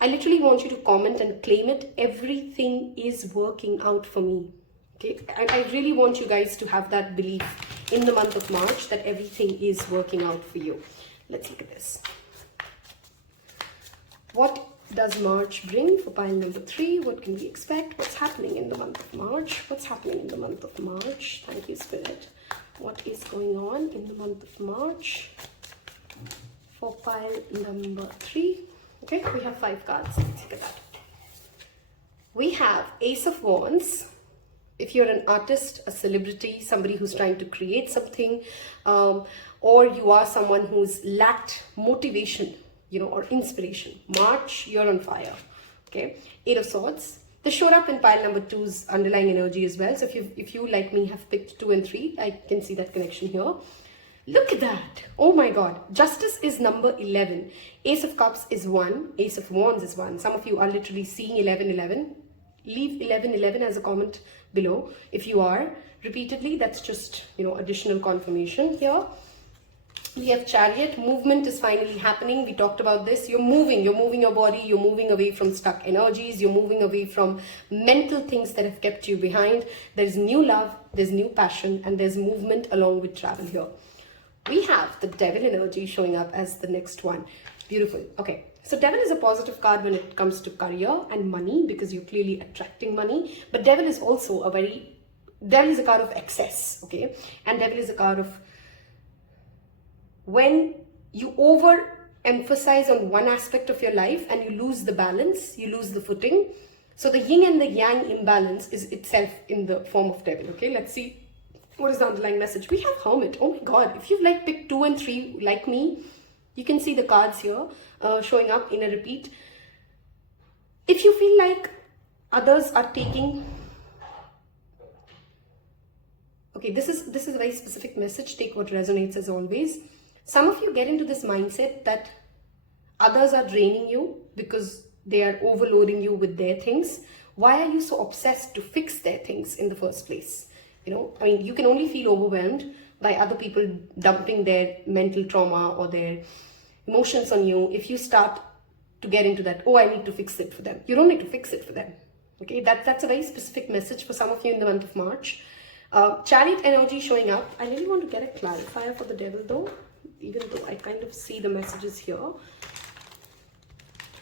I literally want you to comment and claim it. Everything is working out for me. Okay, I really want you guys to have that belief in the month of March that everything is working out for you. Let's look at this. What does March bring for pile number 3? What can we expect? What's happening in the month of March? What's happening in the month of March? Thank you, Spirit. What is going on in the month of March for pile number 3? Okay, we have 5 cards. Let's look at that. We have Ace of Wands. If you're an artist, a celebrity, somebody who's trying to create something, or you are someone who's lacked motivation, or inspiration, March, you're on fire. Okay, 8 of Swords. This showed up in pile number 2's underlying energy as well. So if you like me have picked 2 and 3, I can see that connection here. Look at that. Oh my God. Justice is number 11. Ace of Cups is 1. Ace of Wands is 1. Some of you are literally seeing 11, 11. Leave 11, 11 as a comment below. If you are repeatedly, that's just, additional confirmation here. We have Chariot. Movement is finally happening. We talked about this. You're moving your body. You're moving away from stuck energies. You're moving away from mental things that have kept you behind. There's new love. There's new passion. And there's movement along with travel here. We have the Devil energy showing up as the next one. Beautiful. Okay. So Devil is a positive card when it comes to career and money because you're clearly attracting money. But Devil is also Devil is a card of excess. Okay. And Devil is a card of when you overemphasize on one aspect of your life and you lose the balance, you lose the footing. So the yin and the yang imbalance is itself in the form of Devil. Okay. Let's see. What is the underlying message? We have Hermit. Oh my God. If you've picked 2 and 3 like me, you can see the cards here showing up in a repeat. If you feel like others are taking... Okay, this is a very specific message. Take what resonates as always. Some of you get into this mindset that others are draining you because they are overloading you with their things. Why are you so obsessed to fix their things in the first place? You can only feel overwhelmed by other people dumping their mental trauma or their emotions on you if you start to get into that, I need to fix it for them. You don't need to fix it for them. Okay, that's a very specific message for some of you in the month of March. Chariot energy showing up. I really want to get a clarifier for the Devil though, even though I kind of see the messages here.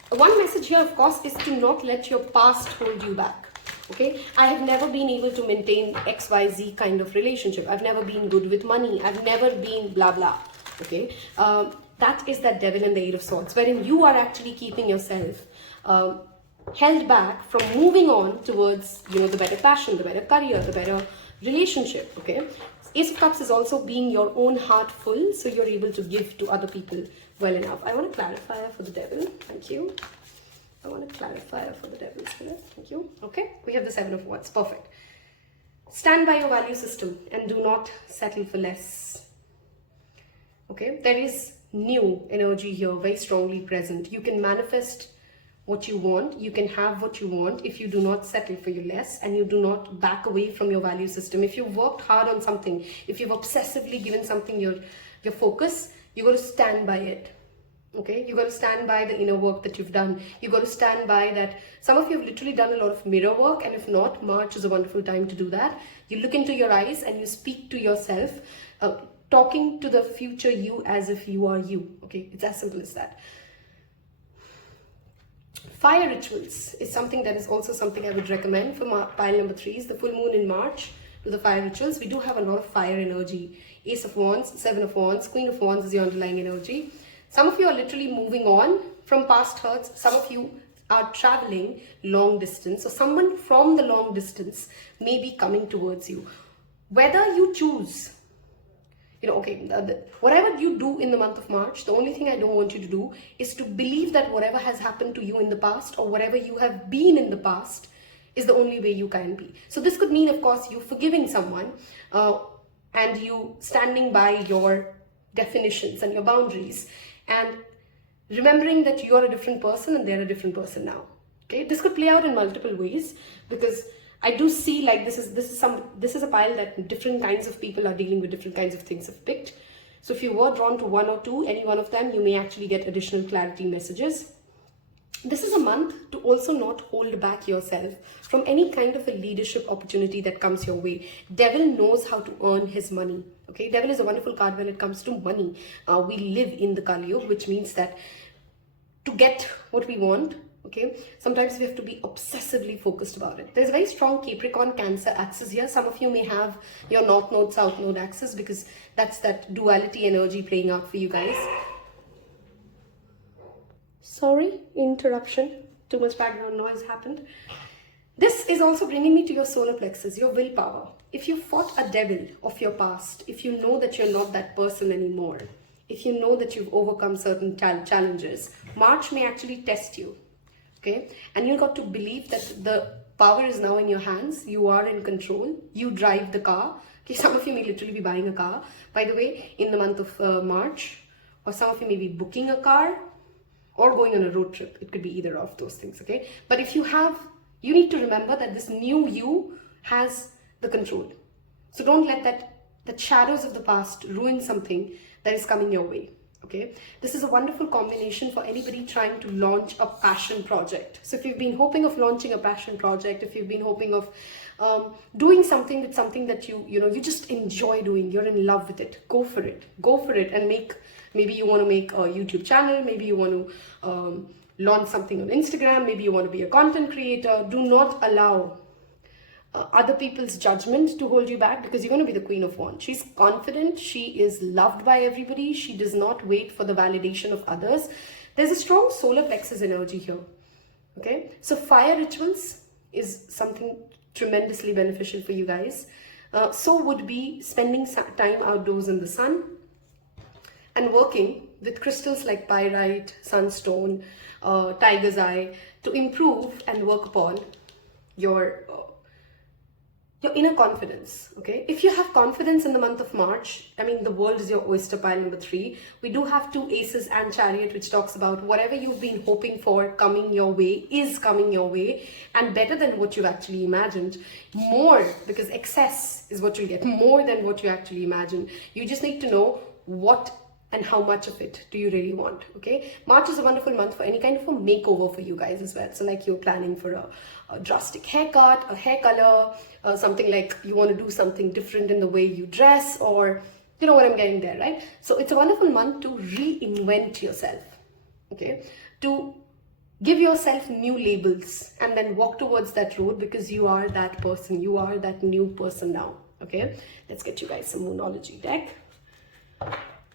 One message here, of course, is to not let your past hold you back. Okay, I have never been able to maintain XYZ kind of relationship. I've never been good with money. I've never been blah, blah. Okay, that is that Devil and the 8 of Swords, wherein you are actually keeping yourself held back from moving on towards, the better passion, the better career, the better relationship. Okay, Ace of Cups is also being your own heart full, so you're able to give to other people well enough. I want a clarifier for the Devil. Thank you. I want a clarifier for the Devil's Spirit. Thank you. Okay, we have the 7 of Wands. Perfect. stand by your value system and do not settle for less. Okay, there is new energy here, very strongly present. You can manifest what you want, you can have what you want if you do not settle for your less and you do not back away from your value system. If you've worked hard on something, if you've obsessively given something your focus, you got to stand by it. Okay, you got to stand by the inner work that you've done. You got to stand by that. Some of you have literally done a lot of mirror work, and if not, March is a wonderful time to do that. You look into your eyes and you speak to yourself, talking to the future you as if you are you. Okay, it's as simple as that. Fire rituals is something that is also something I would recommend for pile number 3 is the full moon in March. To the fire rituals, we do have a lot of fire energy. Ace of Wands, Seven of Wands, Queen of Wands is your underlying energy. Some of you are literally moving on from past hurts. Some of you are traveling long distance. So someone from the long distance may be coming towards you. Whether you choose, whatever you do in the month of March, the only thing I don't want you to do is to believe that whatever has happened to you in the past or whatever you have been in the past is the only way you can be. So this could mean, of course, you forgiving someone and you standing by your definitions and your boundaries and remembering that you're a different person and they're a different person now. Okay, this could play out in multiple ways because I do see like this is a pile that different kinds of people are dealing with different kinds of things have picked. So if you were drawn to one or two, any one of them, you may actually get additional clarity messages. This is a month to also not hold back yourself from any kind of a leadership opportunity that comes your way. Devil knows how to earn his money. Okay, Devil is a wonderful card when it comes to money. We live in the Kali Yuga, which means that to get what we want, okay, sometimes we have to be obsessively focused about it. There's a very strong Capricorn Cancer axis here. Some of you may have your North Node, South Node axis because that's that duality energy playing out for you guys. Sorry, interruption. Too much background noise happened. This is also bringing me to your solar plexus, your willpower. If you fought a devil of your past, if you know that you're not that person anymore, if you know that you've overcome certain challenges, March may actually test you. Okay, and you got to believe that the power is now in your hands. You are in control. You drive the car. Okay, some of you may literally be buying a car, by the way, in the month of March, or some of you may be booking a car or going on a road trip. It could be either of those things. Okay, but if you need to remember that this new you has the control. So don't let the shadows of the past ruin something that is coming your way. Okay, this is a wonderful combination for anybody trying to launch a passion project. So if you've been hoping of launching a passion project, if you've been hoping of doing something with something that you just enjoy doing, you're in love with it, go for it and maybe you want to make a YouTube channel, maybe you want to launch something on Instagram, maybe you want to be a content creator. Do not allow other people's judgment to hold you back because you're going to be the Queen of Wands. She's confident. She is loved by everybody. She does not wait for the validation of others. There's a strong solar plexus energy here. Okay, so fire rituals is something tremendously beneficial for you guys. So would be spending time outdoors in the sun and working with crystals like pyrite, sunstone, tiger's eye to improve and work upon your inner confidence. Okay, if you have confidence in the month of March, I mean, the world is your oyster pile number 3. We do have 2 aces and chariot, which talks about whatever you've been hoping for coming your way is coming your way, and better than what you've actually imagined. More, because excess is what you'll get, more than what you actually imagine. You just need to know what and how much of it do you really want. Okay, March is a wonderful month for any kind of a makeover for you guys as well. So like you're planning for a drastic haircut, a hair color, something like you want to do something different in the way you dress, or you know what I'm getting there, right? So it's a wonderful month to reinvent yourself. Okay, to give yourself new labels and then walk towards that road because you are that person, you are that new person now. Okay, let's get you guys some Moonology deck.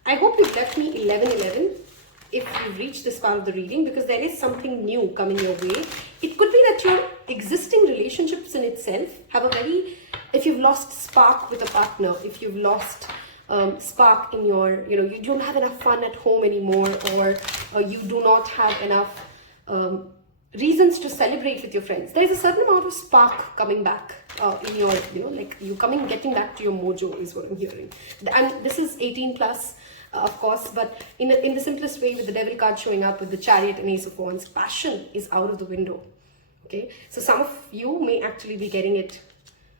I hope you've left me 1111 if you've reached this part of the reading, because there is something new coming your way. It could be that your existing relationships in itself have if you've lost spark with a partner, if you've lost spark in your, you don't have enough fun at home anymore, or you do not have enough reasons to celebrate with your friends. There's a certain amount of spark coming back in your, like you getting back to your mojo is what I'm hearing. And this is 18 plus, of course, but in the simplest way, with the devil card showing up with the chariot and ace of wands, passion is out of the window. Okay, so some of you may actually be getting it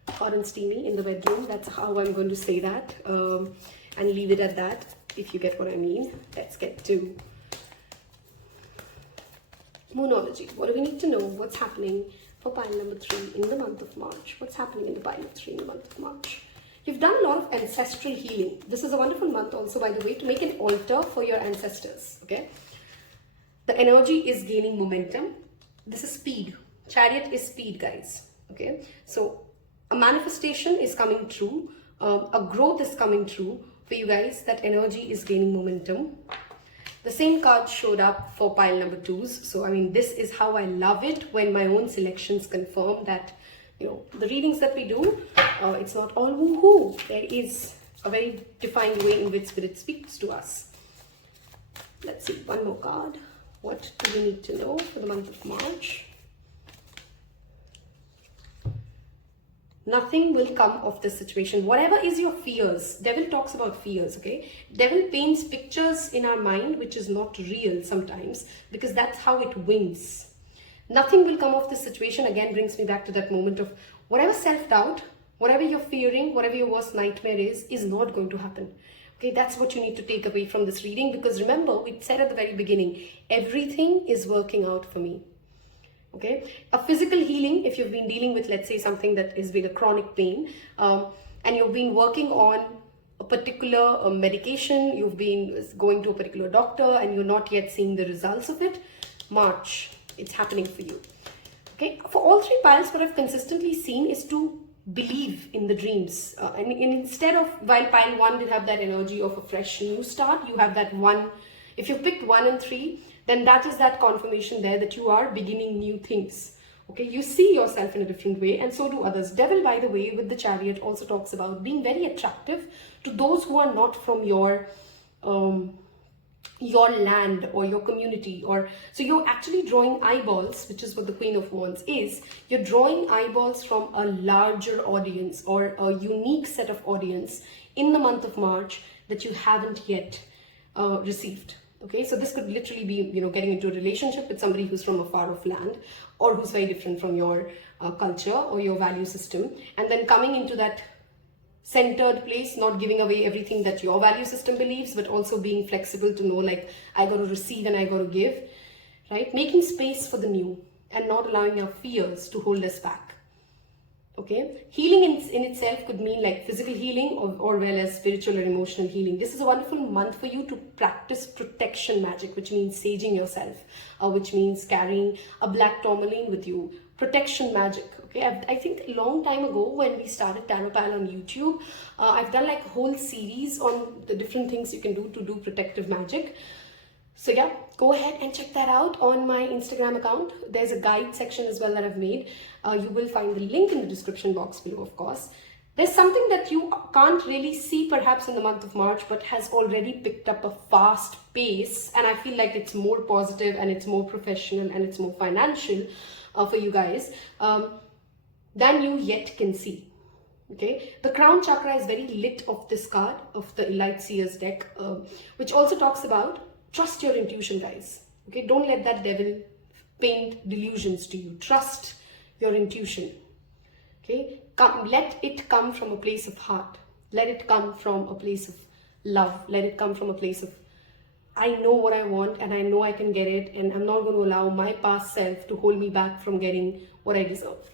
hot and steamy in the bedroom. That's how I'm going to say that, and leave it at that, if you get what I mean. Let's get to Moonology. What do we need to know? What's happening for pile number 3 in the month of March? What's happening in the pile of 3 in the month of March? You've done a lot of ancestral healing. This is a wonderful month also, by the way, to make an altar for your ancestors. Okay, the energy is gaining momentum. This is speed. Chariot is speed, guys. Okay, so a manifestation is coming true. A growth is coming true for you guys. That energy is gaining momentum. The same card showed up for pile number 2s. So, I mean, this is how I love it, when my own selections confirm that, the readings that we do, it's not all woo-hoo. There is a very defined way in which Spirit speaks to us. Let's see, one more card. What do we need to know for the month of March? Nothing will come of this situation. Whatever is your fears, devil talks about fears, okay? Devil paints pictures in our mind which is not real sometimes, because that's how it wins. Nothing will come of this situation. Again, brings me back to that moment of whatever self-doubt, whatever you're fearing, whatever your worst nightmare is not going to happen. Okay, that's what you need to take away from this reading, because remember, we said at the very beginning, everything is working out for me. Okay, a physical healing, if you've been dealing with, let's say, something that has been a chronic pain, and you've been working on a particular medication, you've been going to a particular doctor and you're not yet seeing the results of it, March, it's happening for you. Okay, for all 3 piles, what I've consistently seen is to believe in the dreams. And instead of, while pile 1 did have that energy of a fresh new start, you have that 1, if you picked 1 and 3, then that is that confirmation there that you are beginning new things. Okay, you see yourself in a different way, and so do others. Devil, by the way, with the chariot also talks about being very attractive to those who are not from your land or your community, or so you're actually drawing eyeballs, which is what the Queen of Wands is. You're drawing eyeballs from a larger audience or a unique set of audience in the month of March that you haven't yet received. Okay, so this could literally be, getting into a relationship with somebody who's from a far off land, or who's very different from your culture or your value system, and then coming into that centered place, not giving away everything that your value system believes, but also being flexible to know, like, I got to receive and I got to give, right? Making space for the new and not allowing our fears to hold us back. Okay, healing in itself could mean like physical healing or well as spiritual or emotional healing. This is a wonderful month for you to practice protection magic, which means saging yourself, which means carrying a black tourmaline with you. Protection magic. Okay, I think a long time ago when we started Taropal on YouTube, I've done like a whole series on the different things you can do to do protective magic. So yeah, go ahead and check that out on my Instagram account. There's a guide section as well that I've made. You will find the link in the description box below, of course. There's something that you can't really see perhaps in the month of March, but has already picked up a fast pace. And I feel like it's more positive and it's more professional and it's more financial for you guys than you yet can see. Okay, the crown chakra is very lit of this card of the Elite Seers deck, which also talks about trust your intuition, guys. Okay, don't let that devil paint delusions to you. Trust your intuition. Okay, let it come from a place of heart. Let it come from a place of love. Let it come from a place of, I know what I want and I know I can get it, and I'm not going to allow my past self to hold me back from getting what I deserve.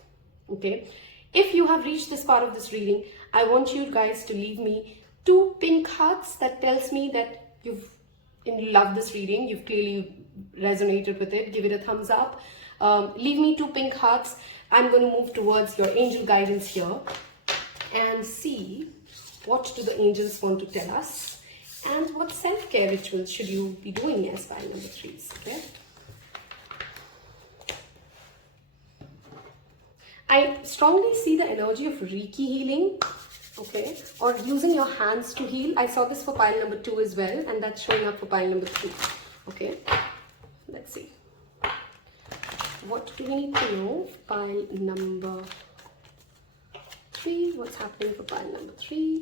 Okay, if you have reached this part of this reading, I want you guys to leave me 2 pink hearts. That tells me that you've loved this reading. You've clearly resonated with it. Give it a thumbs up. Leave me 2 pink hearts. I'm going to move towards your angel guidance here and see what do the angels want to tell us, and what self-care rituals should you be doing as pile number 3s. Okay, I strongly see the energy of Reiki healing, okay, or using your hands to heal. I saw this for pile number 2 as well, and that's showing up for pile number 3. Okay, let's see. What do we need to know for pile number What's happening for pile number 3?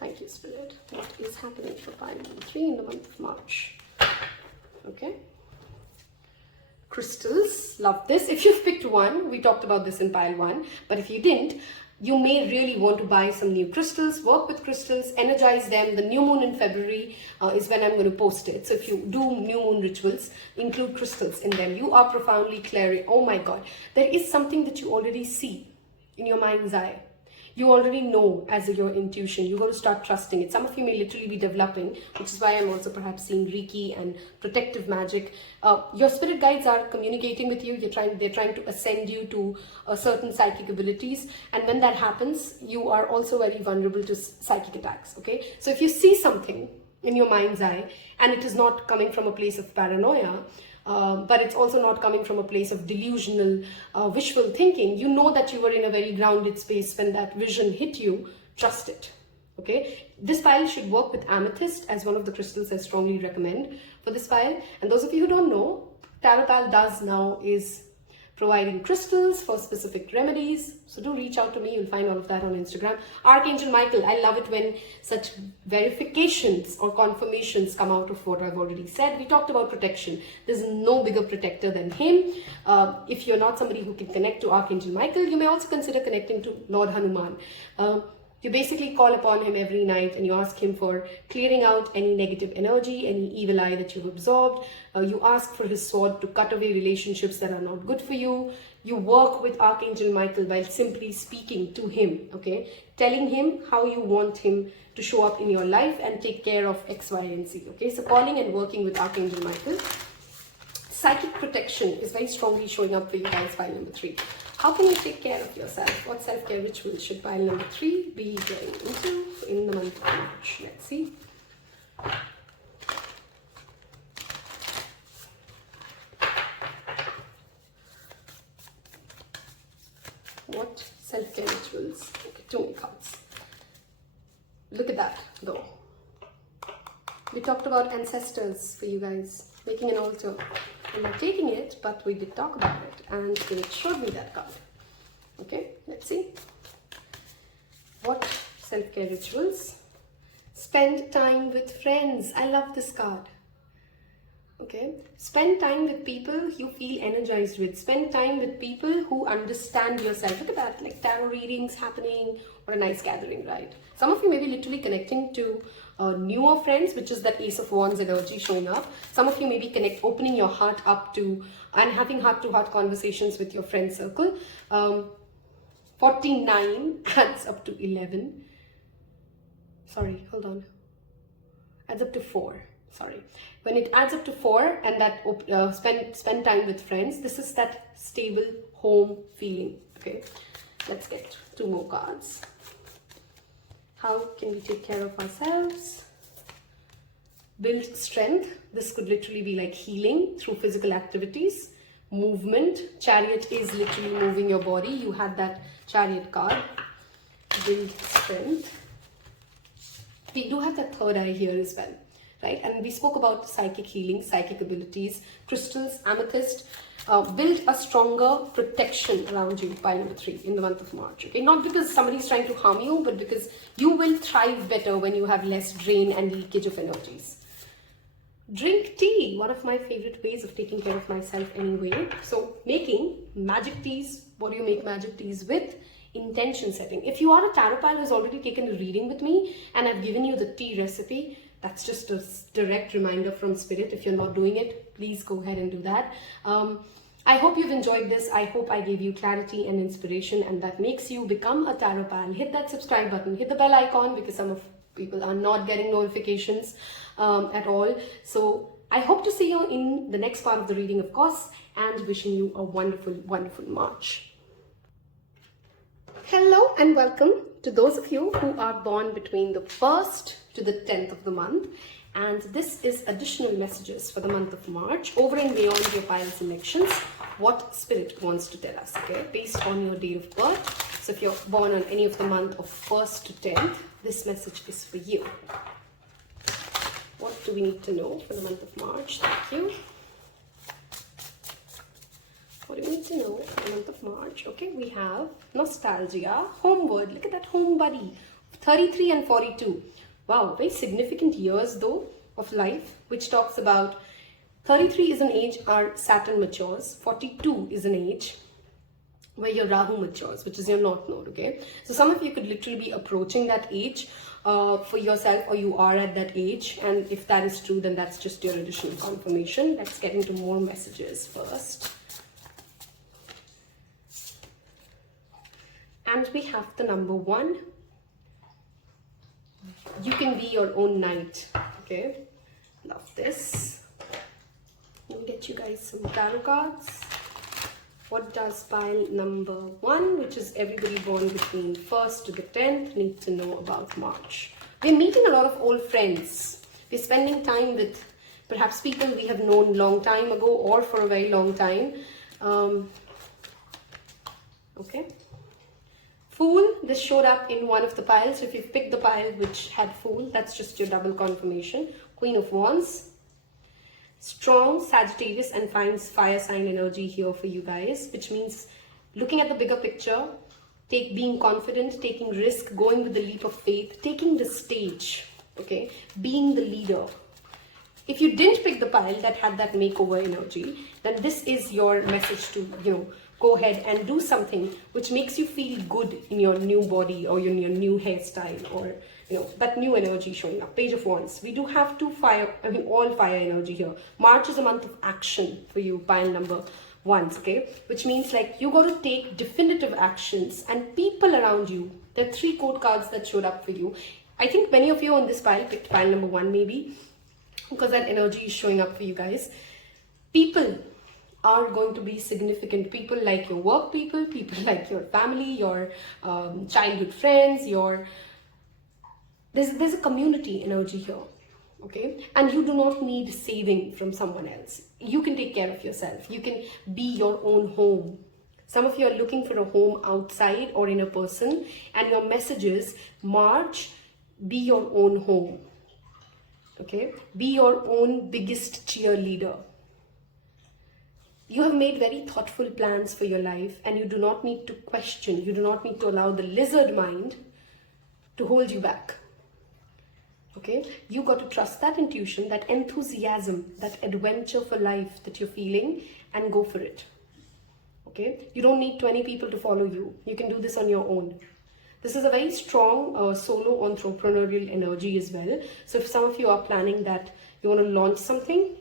Thank you, Spirit. What is happening for pile number 3 in the month of March? Okay. Crystals, love this. If you've picked one, we talked about this in pile 1, but if you didn't, you may really want to buy some new crystals, work with crystals, energize them. The new moon in February is when I'm going to post it. So if you do new moon rituals, include crystals in them. You are profoundly clearing. Oh my God, there is something that you already see in your mind's eye. You already know as your intuition. You're going to start trusting it. Some of you may literally be developing, which is why I'm also perhaps seeing Reiki and protective magic. Your spirit guides are communicating with you. They're trying to ascend you to certain psychic abilities. And when that happens, you are also very vulnerable to psychic attacks. Okay. So if you see something in your mind's eye and it is not coming from a place of paranoia, but it's also not coming from a place of delusional, wishful thinking, you know that you were in a very grounded space when that vision hit you. Trust it. Okay, this pile should work with amethyst as one of the crystals I strongly recommend for this pile. And those of you who don't know, Taropal does now is providing crystals for specific remedies. So do reach out to me. You'll find all of that on Instagram. Archangel Michael, I love it when such verifications or confirmations come out of what I've already said. We talked about protection. There's no bigger protector than him. If you're not somebody who can connect to Archangel Michael, you may also consider connecting to Lord Hanuman. You basically call upon him every night and you ask him for clearing out any negative energy, any evil eye that you've absorbed. You ask for his sword to cut away relationships that are not good for you. You work with Archangel Michael by simply speaking to him, okay? Telling him how you want him to show up in your life and take care of X, Y, and Z, okay? So calling and working with Archangel Michael. Psychic protection is very strongly showing up for you guys, pile number 3. How can you take care of yourself? What self-care ritual should pile number 3 be getting into in the month of March? Let's see. What self-care rituals? Okay, 2 more cards. Look at that, though. We talked about ancestors for you guys, making an altar. I'm not taking it, but we did talk about it, and Spirit showed me that card. Okay, let's see. What self-care rituals? Spend time with friends. I love this card. Okay, spend time with people you feel energized with. Spend time with people who understand yourself. Look at that, like tarot readings happening. What a nice gathering, right? Some of you may be literally connecting to newer friends, which is that Ace of Wands energy showing up. Some of you may be opening your heart up to and having heart-to-heart conversations with your friend circle. 49 adds up to 11. Sorry, hold on. Adds up to 4. Sorry. When it adds up to 4 and that spend time with friends, this is that stable home feeling. Okay, let's get 2 more cards. How can we take care of ourselves? Build strength. This could literally be like healing through physical activities. Movement. Chariot is literally moving your body. You had that chariot card. Build strength. We do have that third eye here as well, right? And we spoke about psychic healing, psychic abilities, crystals, amethyst. Build a stronger protection around you, pile number 3, in the month of March. Okay, not because somebody's trying to harm you, but because you will thrive better when you have less drain and leakage of energies. Drink tea, one of my favorite ways of taking care of myself anyway. So making magic teas. What do you make magic teas with? Intention setting. If you are a Taropal who has already taken a reading with me and I've given you the tea recipe, that's just a direct reminder from Spirit. If you're not doing it, please go ahead and do that. I hope you've enjoyed this. I hope I gave you clarity and inspiration, and that makes you become a Taropal. Hit that subscribe button, hit the bell icon, because some of people are not getting notifications at all. So I hope to see you in the next part of the reading, of course, and wishing you a wonderful, wonderful March. Hello and welcome to those of you who are born between the 1st to the 10th of the month. And this is additional messages for the month of March, over and beyond your pile selections, what Spirit wants to tell us, okay, based on your date of birth. So if you're born on any of the month of 1st to 10th, this message is for you. What do we need to know for the month of March? Thank you. What do you need to know for the month of March? Okay, we have nostalgia, homeward. Look at that home buddy. 33 and 42. Wow, very significant years though of life, which talks about 33 is an age our Saturn matures. 42 is an age where your Rahu matures, which is your North Node, okay? So some of you could literally be approaching that age for yourself, or you are at that age. And if that is true, then that's just your additional confirmation. Let's get into more messages first. And we have the number 1. You can be your own knight, okay? Love this. Let me get you guys some tarot cards. What does pile number 1, which is everybody born between 1st to the 10th, need to know about March? We're meeting a lot of old friends. We're spending time with perhaps people we have known long time ago or for a very long time. Okay. Fool, this showed up in one of the piles. If you've picked the pile which had Fool, that's just your double confirmation. Queen of Wands. Strong Sagittarius and finds fire sign energy here for you guys, which means looking at the bigger picture, being confident, taking risk, going with the leap of faith, taking the stage, okay, being the leader. If you didn't pick the pile that had that makeover energy, then this is your message to, go ahead and do something which makes you feel good in your new body or in your new hairstyle, or that new energy showing up. Page of Wands. We do have all fire energy here. March is a month of action for you, pile number 1, okay? Which means like you got to take definitive actions, and people around you. There are 3 code cards that showed up for you. I think many of you on this pile picked pile number 1 maybe, because that energy is showing up for you guys. People are going to be significant. People like your work people like your family, your childhood friends, there's a community energy here, okay? And you do not need saving from someone else. You can take care of yourself. You can be your own home. Some of you are looking for a home outside or in a person, and your message is, March, be your own home, okay? Be your own biggest cheerleader. You have made very thoughtful plans for your life, and you do not need to question. You do not need to allow the lizard mind to hold you back. Okay? You got to trust that intuition, that enthusiasm, that adventure for life that you're feeling, and go for it. Okay? You don't need 20 people to follow you. You can do this on your own. This is a very strong solo entrepreneurial energy as well. So if some of you are planning that you want to launch something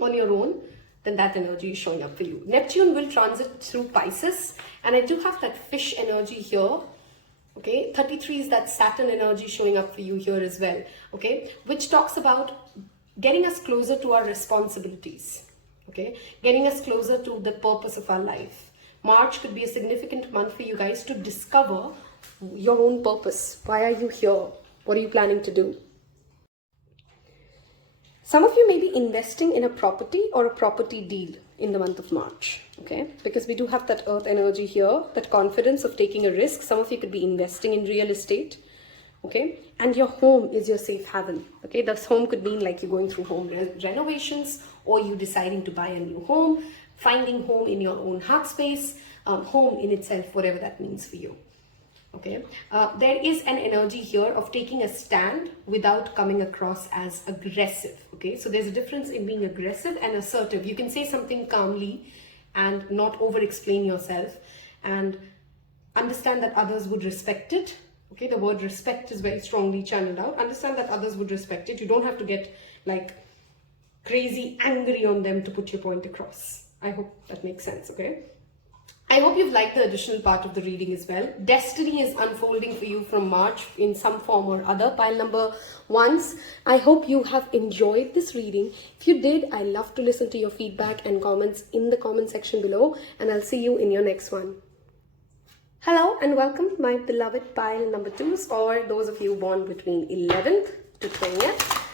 on your own, then that energy is showing up for you. Neptune will transit through Pisces, and I do have that fish energy here. Okay, 33 is that Saturn energy showing up for you here as well. Okay, which talks about getting us closer to our responsibilities. Okay, getting us closer to the purpose of our life. March could be a significant month for you guys to discover your own purpose. Why are you here? What are you planning to do? Some of you may be investing in a property or a property deal in the month of March, okay? Because we do have that earth energy here, that confidence of taking a risk. Some of you could be investing in real estate, okay? And your home is your safe haven, okay? This home could mean like you're going through home renovations, or you deciding to buy a new home, finding home in your own heart space, home in itself, whatever that means for you. Okay, there is an energy here of taking a stand without coming across as aggressive. Okay, so there's a difference in being aggressive and assertive. You can say something calmly and not over explain yourself, and understand that others would respect it. Okay, the word respect is very strongly channeled out. Understand that others would respect it. You don't have to get like crazy angry on them to put your point across. I hope that makes sense. Okay, I hope you've liked the additional part of the reading as well. Destiny is unfolding for you from March in some form or other. Pile number 1s. I hope you have enjoyed this reading. If you did, I love to listen to your feedback and comments in the comment section below, and I'll see you in your next one. Hello and welcome, my beloved pile number 2s, or those of you born between 11th to 20th.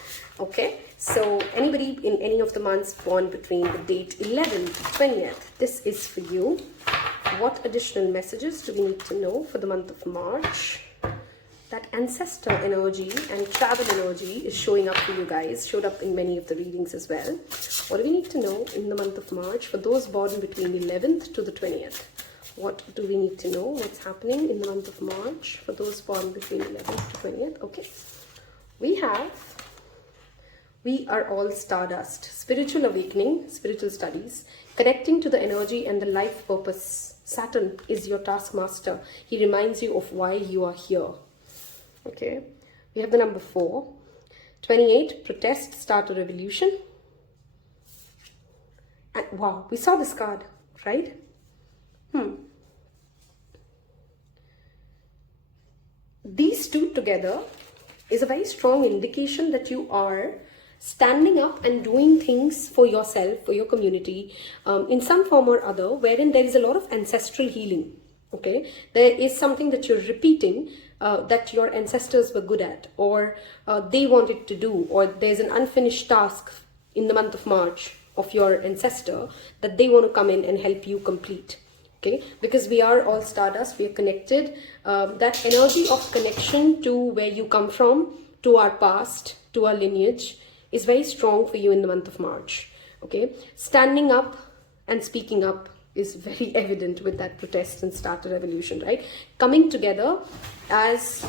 Okay, so anybody in any of the months born between the date 11th to 20th, this is for you. What additional messages do we need to know for the month of March? that ancestor energy and travel energy is showing up for you guys, showed up in many of the readings as well. What do we need to know in the month of March for those born between 11th to the 20th? What do we need to know? What's happening in the month of March for those born between 11th to 20th? Okay. We are all stardust. Spiritual awakening, spiritual studies, connecting to the energy and the life purpose. Saturn is your taskmaster. He reminds you of why you are here. Okay. We have the number 4. 28, protest, start a revolution. And wow, we saw this card, right? These two together is a very strong indication that you are standing up and doing things for yourself, for your community, in some form or other, wherein there is a lot of ancestral healing. Okay, there is something that you're repeating that your ancestors were good at, or they wanted to do, or there's an unfinished task in the month of March of your ancestor that they want to come in and help you complete. Okay, because we are all stardust, we are connected. That energy of connection to where you come from, to our past, to our lineage, is very strong for you in the month of March. Okay, standing up and speaking up is very evident with that protest and start a revolution, right? Coming together as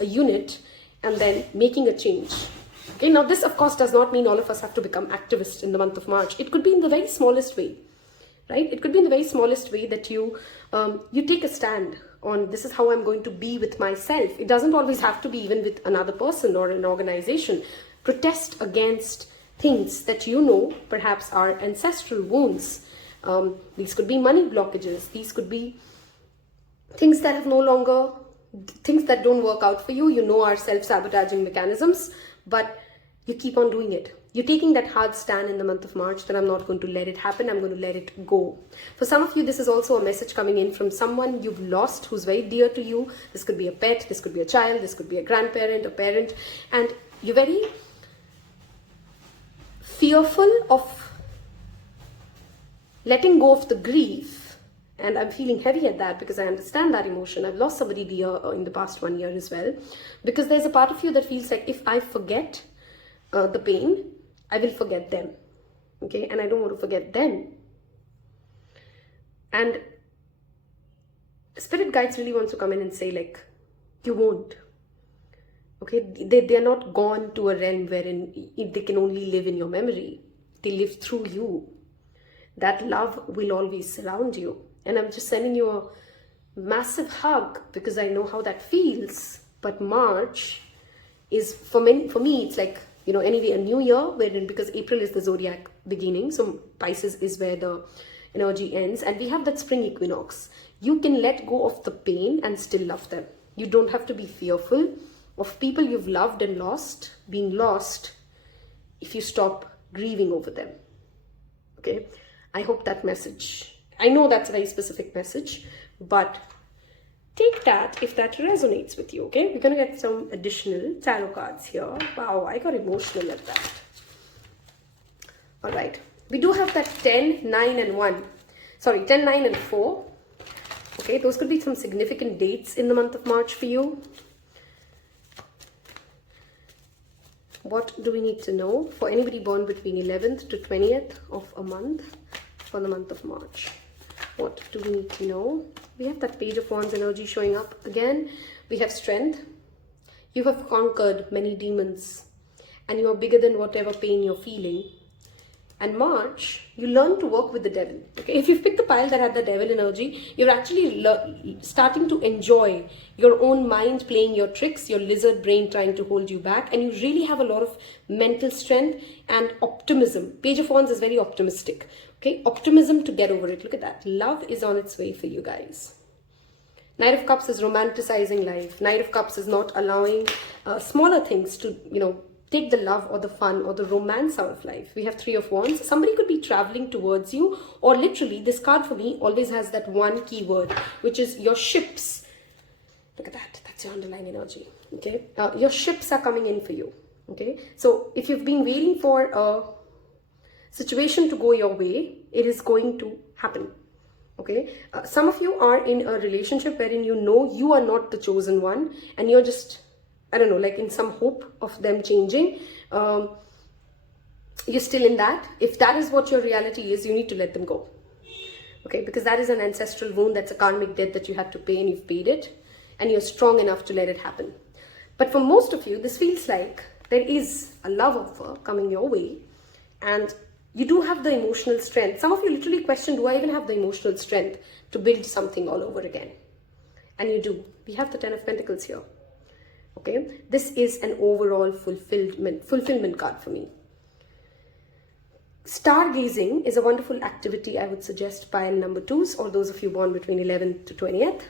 a unit and then making a change. Okay, now this of course does not mean all of us have to become activists in the month of March. It could be in the very smallest way, right? It could be in the very smallest way that you take a stand on, this is how I'm going to be with myself. It doesn't always have to be even with another person or an organization. Protest against things that you know perhaps are ancestral wounds. These could be money blockages. These could be things that have no longer, things that don't work out for you. You know are self-sabotaging mechanisms, but you keep on doing it. You're taking that hard stand in the month of March that I'm not going to let it happen. I'm going to let it go. For some of you, this is also a message coming in from someone you've lost who's very dear to you. This could be a pet. This could be a child. This could be a grandparent, a parent. And you're very fearful of letting go of the grief. And I'm feeling heavy at that because I understand that emotion. I've lost somebody dear in the past 1 year as well. Because there's a part of you that feels like if I forget the pain, I will forget them. Okay, and I don't want to forget them. And spirit guides really want to come in and say, like, you won't. Okay, they're not gone to a realm wherein they can only live in your memory. They live through you. That love will always surround you. And I'm just sending you a massive hug because I know how that feels. But March is, for me, it's like, you know, anyway, a new year, wherein, because April is the zodiac beginning, so Pisces is where the energy ends, and we have that spring equinox. You can let go of the pain and still love them. You don't have to be fearful of people you've loved and lost being lost if you stop grieving over them. Okay, I hope that message, I know that's a very specific message, but take that if that resonates with you. Okay, we're going to get some additional tarot cards here. Wow, I got emotional at that. All right, we do have that 10, 9 and 1. Sorry, 10, 9 and 4. Okay, those could be some significant dates in the month of March for you. What do we need to know for anybody born between 11th to 20th of a month for the month of March? What do we need to know? We have that Page of Wands energy showing up again. We have strength. You have conquered many demons and you are bigger than whatever pain you're feeling. And March, you learn to work with the devil. Okay, if you've picked the pile that had the devil energy, you're actually starting to enjoy your own mind playing your tricks, your lizard brain trying to hold you back, and you really have a lot of mental strength and optimism. Page of Wands is very optimistic. Okay, optimism to get over it. Look at that. Love is on its way for you guys. Knight of Cups is romanticizing life. Knight of Cups is not allowing smaller things to, you know, take the love or the fun or the romance out of life. We have Three of Wands. Somebody could be traveling towards you, or literally this card for me always has that one keyword, which is your ships. Look at that. That's your underlying energy. Okay, your ships are coming in for you. Okay, so if you've been waiting for a situation to go your way, it is going to happen. Okay, some of you are in a relationship wherein you know you are not the chosen one, and you're just, I don't know, like in some hope of them changing. You're still in that. If that is what your reality is, you need to let them go. Okay, because that is an ancestral wound, that's a karmic debt that you had to pay, and you've paid it, and you're strong enough to let it happen. But for most of you, this feels like there is a love offer coming your way, and you do have the emotional strength. Some of you literally question, do I even have the emotional strength to build something all over again? And you do. We have the 10 of Pentacles here. Okay, this is an overall fulfillment card for me. Stargazing is a wonderful activity I would suggest pile number 2s, or those of you born between 11th to 20th,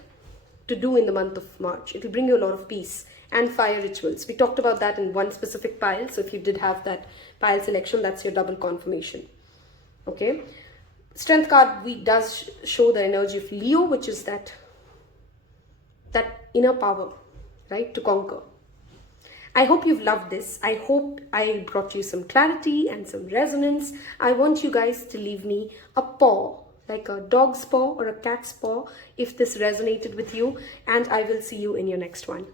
to do in the month of March. It will bring you a lot of peace. And fire rituals. We talked about that in one specific pile. So if you did have that pile selection, that's your double confirmation. Okay. Strength card does show the energy of Leo, which is that inner power, right, to conquer. I hope you've loved this. I hope I brought you some clarity and some resonance. I want you guys to leave me a paw, like a dog's paw or a cat's paw, if this resonated with you, and I will see you in your next one.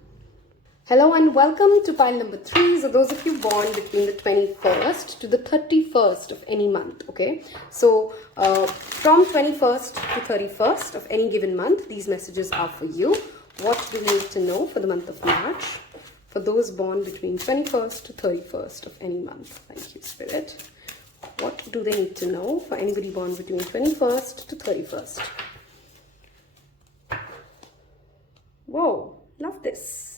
Hello and welcome to pile number 3. So those of you born between the 21st to the 31st of any month, okay? So from 21st to 31st of any given month, these messages are for you. What do you need to know for the month of March? For those born between 21st to 31st of any month. Thank you, Spirit. What do they need to know for anybody born between 21st to 31st? Whoa, love this.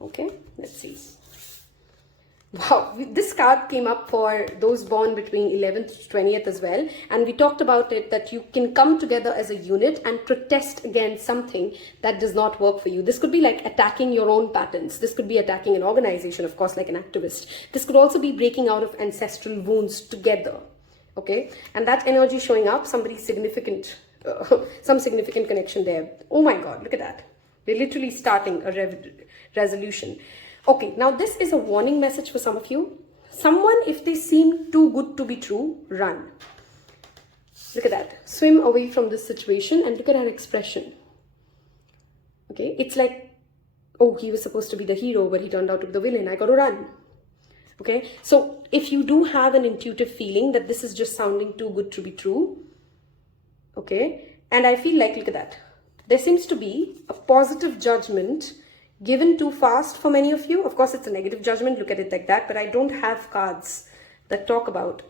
Okay, let's see. Wow, this card came up for those born between 11th to 20th as well. And we talked about it, that you can come together as a unit and protest against something that does not work for you. This could be like attacking your own patterns. This could be attacking an organization, of course, like an activist. This could also be breaking out of ancestral wounds together. Okay, and that energy showing up, somebody significant, some significant connection there. Oh my God, look at that. We're literally starting a resolution. Okay, now this is a warning message for some of you. Someone, if they seem too good to be true, run. Look at that. Swim away from this situation and look at her expression. Okay, it's like, oh, he was supposed to be the hero, but he turned out to be the villain. I got to run. Okay, so if you do have an intuitive feeling that this is just sounding too good to be true, okay, and I feel like, look at that. There seems to be a positive judgment given too fast for many of you. Of course, it's a negative judgment. Look at it like that. But I don't have cards that talk about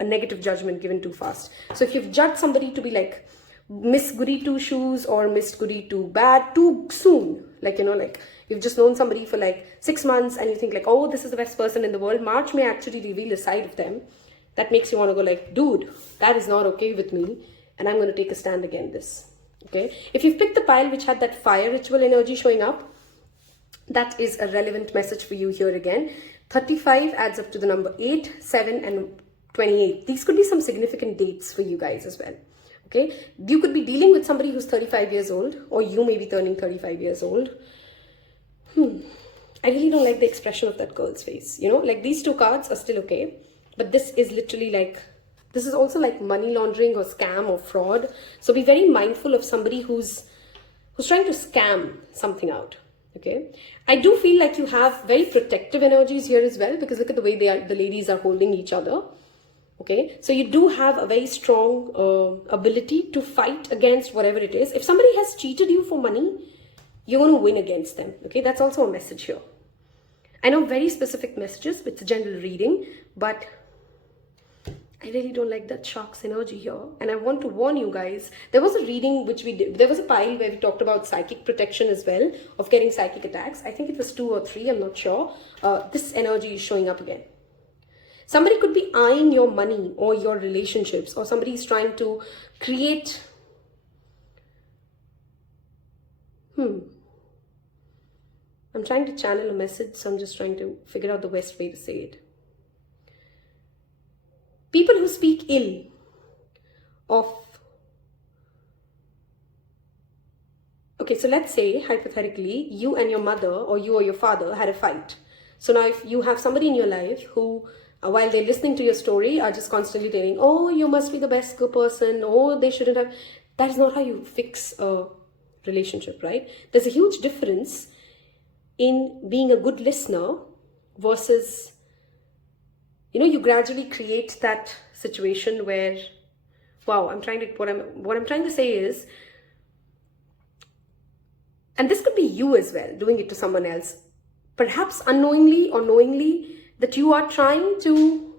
a negative judgment given too fast. So if you've judged somebody to be like Miss Goody Two Shoes or Miss Goody Too Bad too soon, like, you know, like you've just known somebody for like 6 months and you think like, oh, this is the best person in the world. March may actually reveal a side of them that makes you want to go like, dude, that is not okay with me. And I'm going to take a stand against this. Okay, if you've picked the pile which had that fire ritual energy showing up, that is a relevant message for you here again. 35 adds up to the number 8, 7 and 28. These could be some significant dates for you guys as well. Okay, you could be dealing with somebody who's 35 years old, or you may be turning 35 years old. I really don't like the expression of that girl's face. You know, like these two cards are still okay, but this is literally like, this is also like money laundering or scam or fraud. So be very mindful of somebody who's trying to scam something out. Okay. I do feel like you have very protective energies here as well, because look at the way the ladies are holding each other. Okay. So you do have a very strong ability to fight against whatever it is. If somebody has cheated you for money, you're going to win against them. Okay. That's also a message here. I know very specific messages with the general reading, but I really don't like that shark's energy here. And I want to warn you guys, there was a reading which we did. There was a pile where we talked about psychic protection as well, of getting psychic attacks. I think it was 2 or 3, I'm not sure. This energy is showing up again. Somebody could be eyeing your money or your relationships, or somebody is trying to create... I'm trying to channel a message, so I'm just trying to figure out the best way to say it. People who speak ill of... Okay, so let's say, hypothetically, you and your mother or you or your father had a fight. So now if you have somebody in your life who while they're listening to your story, are just constantly telling, oh, you must be the best good person, oh, they shouldn't have. That is not how you fix a relationship, right? There's a huge difference in being a good listener versus, you gradually create that situation where, wow, what I'm trying to say is, and this could be you as well, doing it to someone else, perhaps unknowingly or knowingly, that you are trying to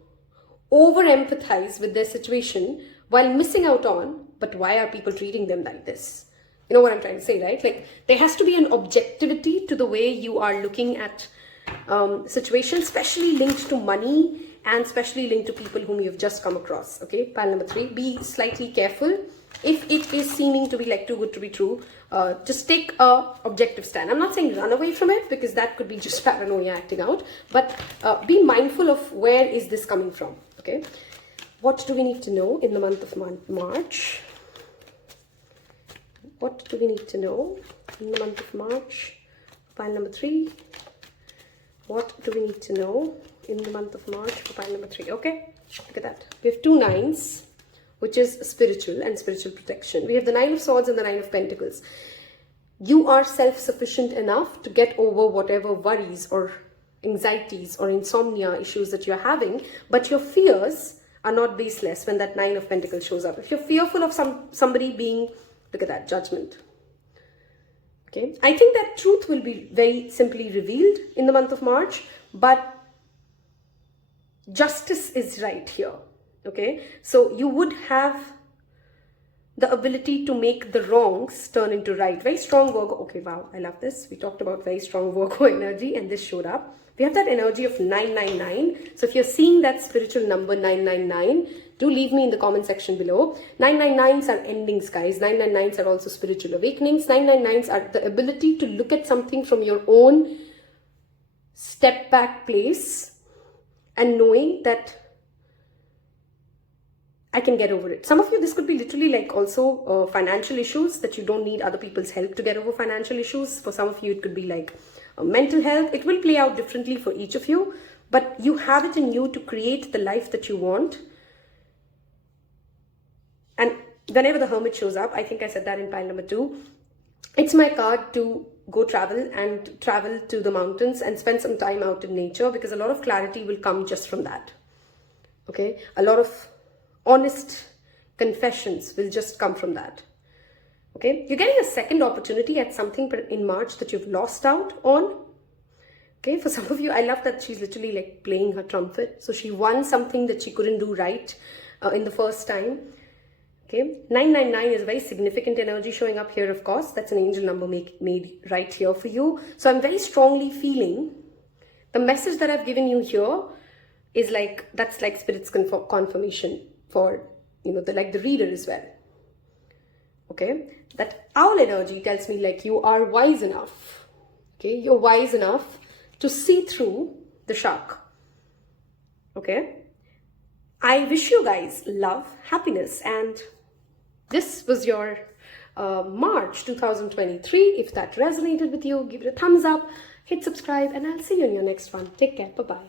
over empathize with their situation while missing out on, but why are people treating them like this? You know what I'm trying to say, right? Like, there has to be an objectivity to the way you are looking at situations, especially linked to money and especially linked to people whom you've just come across. Okay, pile number 3, be slightly careful. If it is seeming to be like too good to be true, just take a objective stand. I'm not saying run away from it, because that could be just paranoia acting out, but be mindful of where is this coming from. Okay, what do we need to know in the month of March? What do we need to know in the month of March? Pile number 3. What do we need to know in the month of March for pile number 3? Okay, look at that. We have 2 9s, which is spiritual and spiritual protection. We have the 9 of Swords and the 9 of Pentacles. You are self-sufficient enough to get over whatever worries or anxieties or insomnia issues that you're having, but your fears are not baseless when that 9 of Pentacles shows up. If you're fearful of somebody being, look at that, Judgment. Okay, I think that truth will be very simply revealed in the month of March, but justice is right here. Okay, so you would have the ability to make the wrongs turn into right. Very strong Virgo. Okay, wow, I love this. We talked about very strong Virgo energy and this showed up. We have that energy of 999. So if you're seeing that spiritual number 999, do leave me in the comment section below. 999s are endings, guys. 999s are also spiritual awakenings. 999s are the ability to look at something from your own step back place and knowing that I can get over it. Some of you, this could be literally like also financial issues, that you don't need other people's help to get over financial issues. For some of you, it could be like mental health. It will play out differently for each of you, but you have it in you to create the life that you want. And whenever the Hermit shows up, I think I said that in pile number 2, it's my card to go travel to the mountains and spend some time out in nature, because a lot of clarity will come just from that. Okay, a lot of honest confessions will just come from that. Okay, you're getting a second opportunity at something in March that you've lost out on. Okay, for some of you, I love that she's literally like playing her trumpet. So she won something that she couldn't do right in the first time. Okay, 999 is a very significant energy showing up here, of course. That's an angel number made right here for you. So I'm very strongly feeling the message that I've given you here is like, that's like Spirit's confirmation for, the reader as well. Okay, that owl energy tells me like you are wise enough. Okay, you're wise enough to see through the shark. Okay, I wish you guys love, happiness, and this was your March 2023. If that resonated with you, give it a thumbs up, hit subscribe, and I'll see you in your next one. Take care. Bye-bye.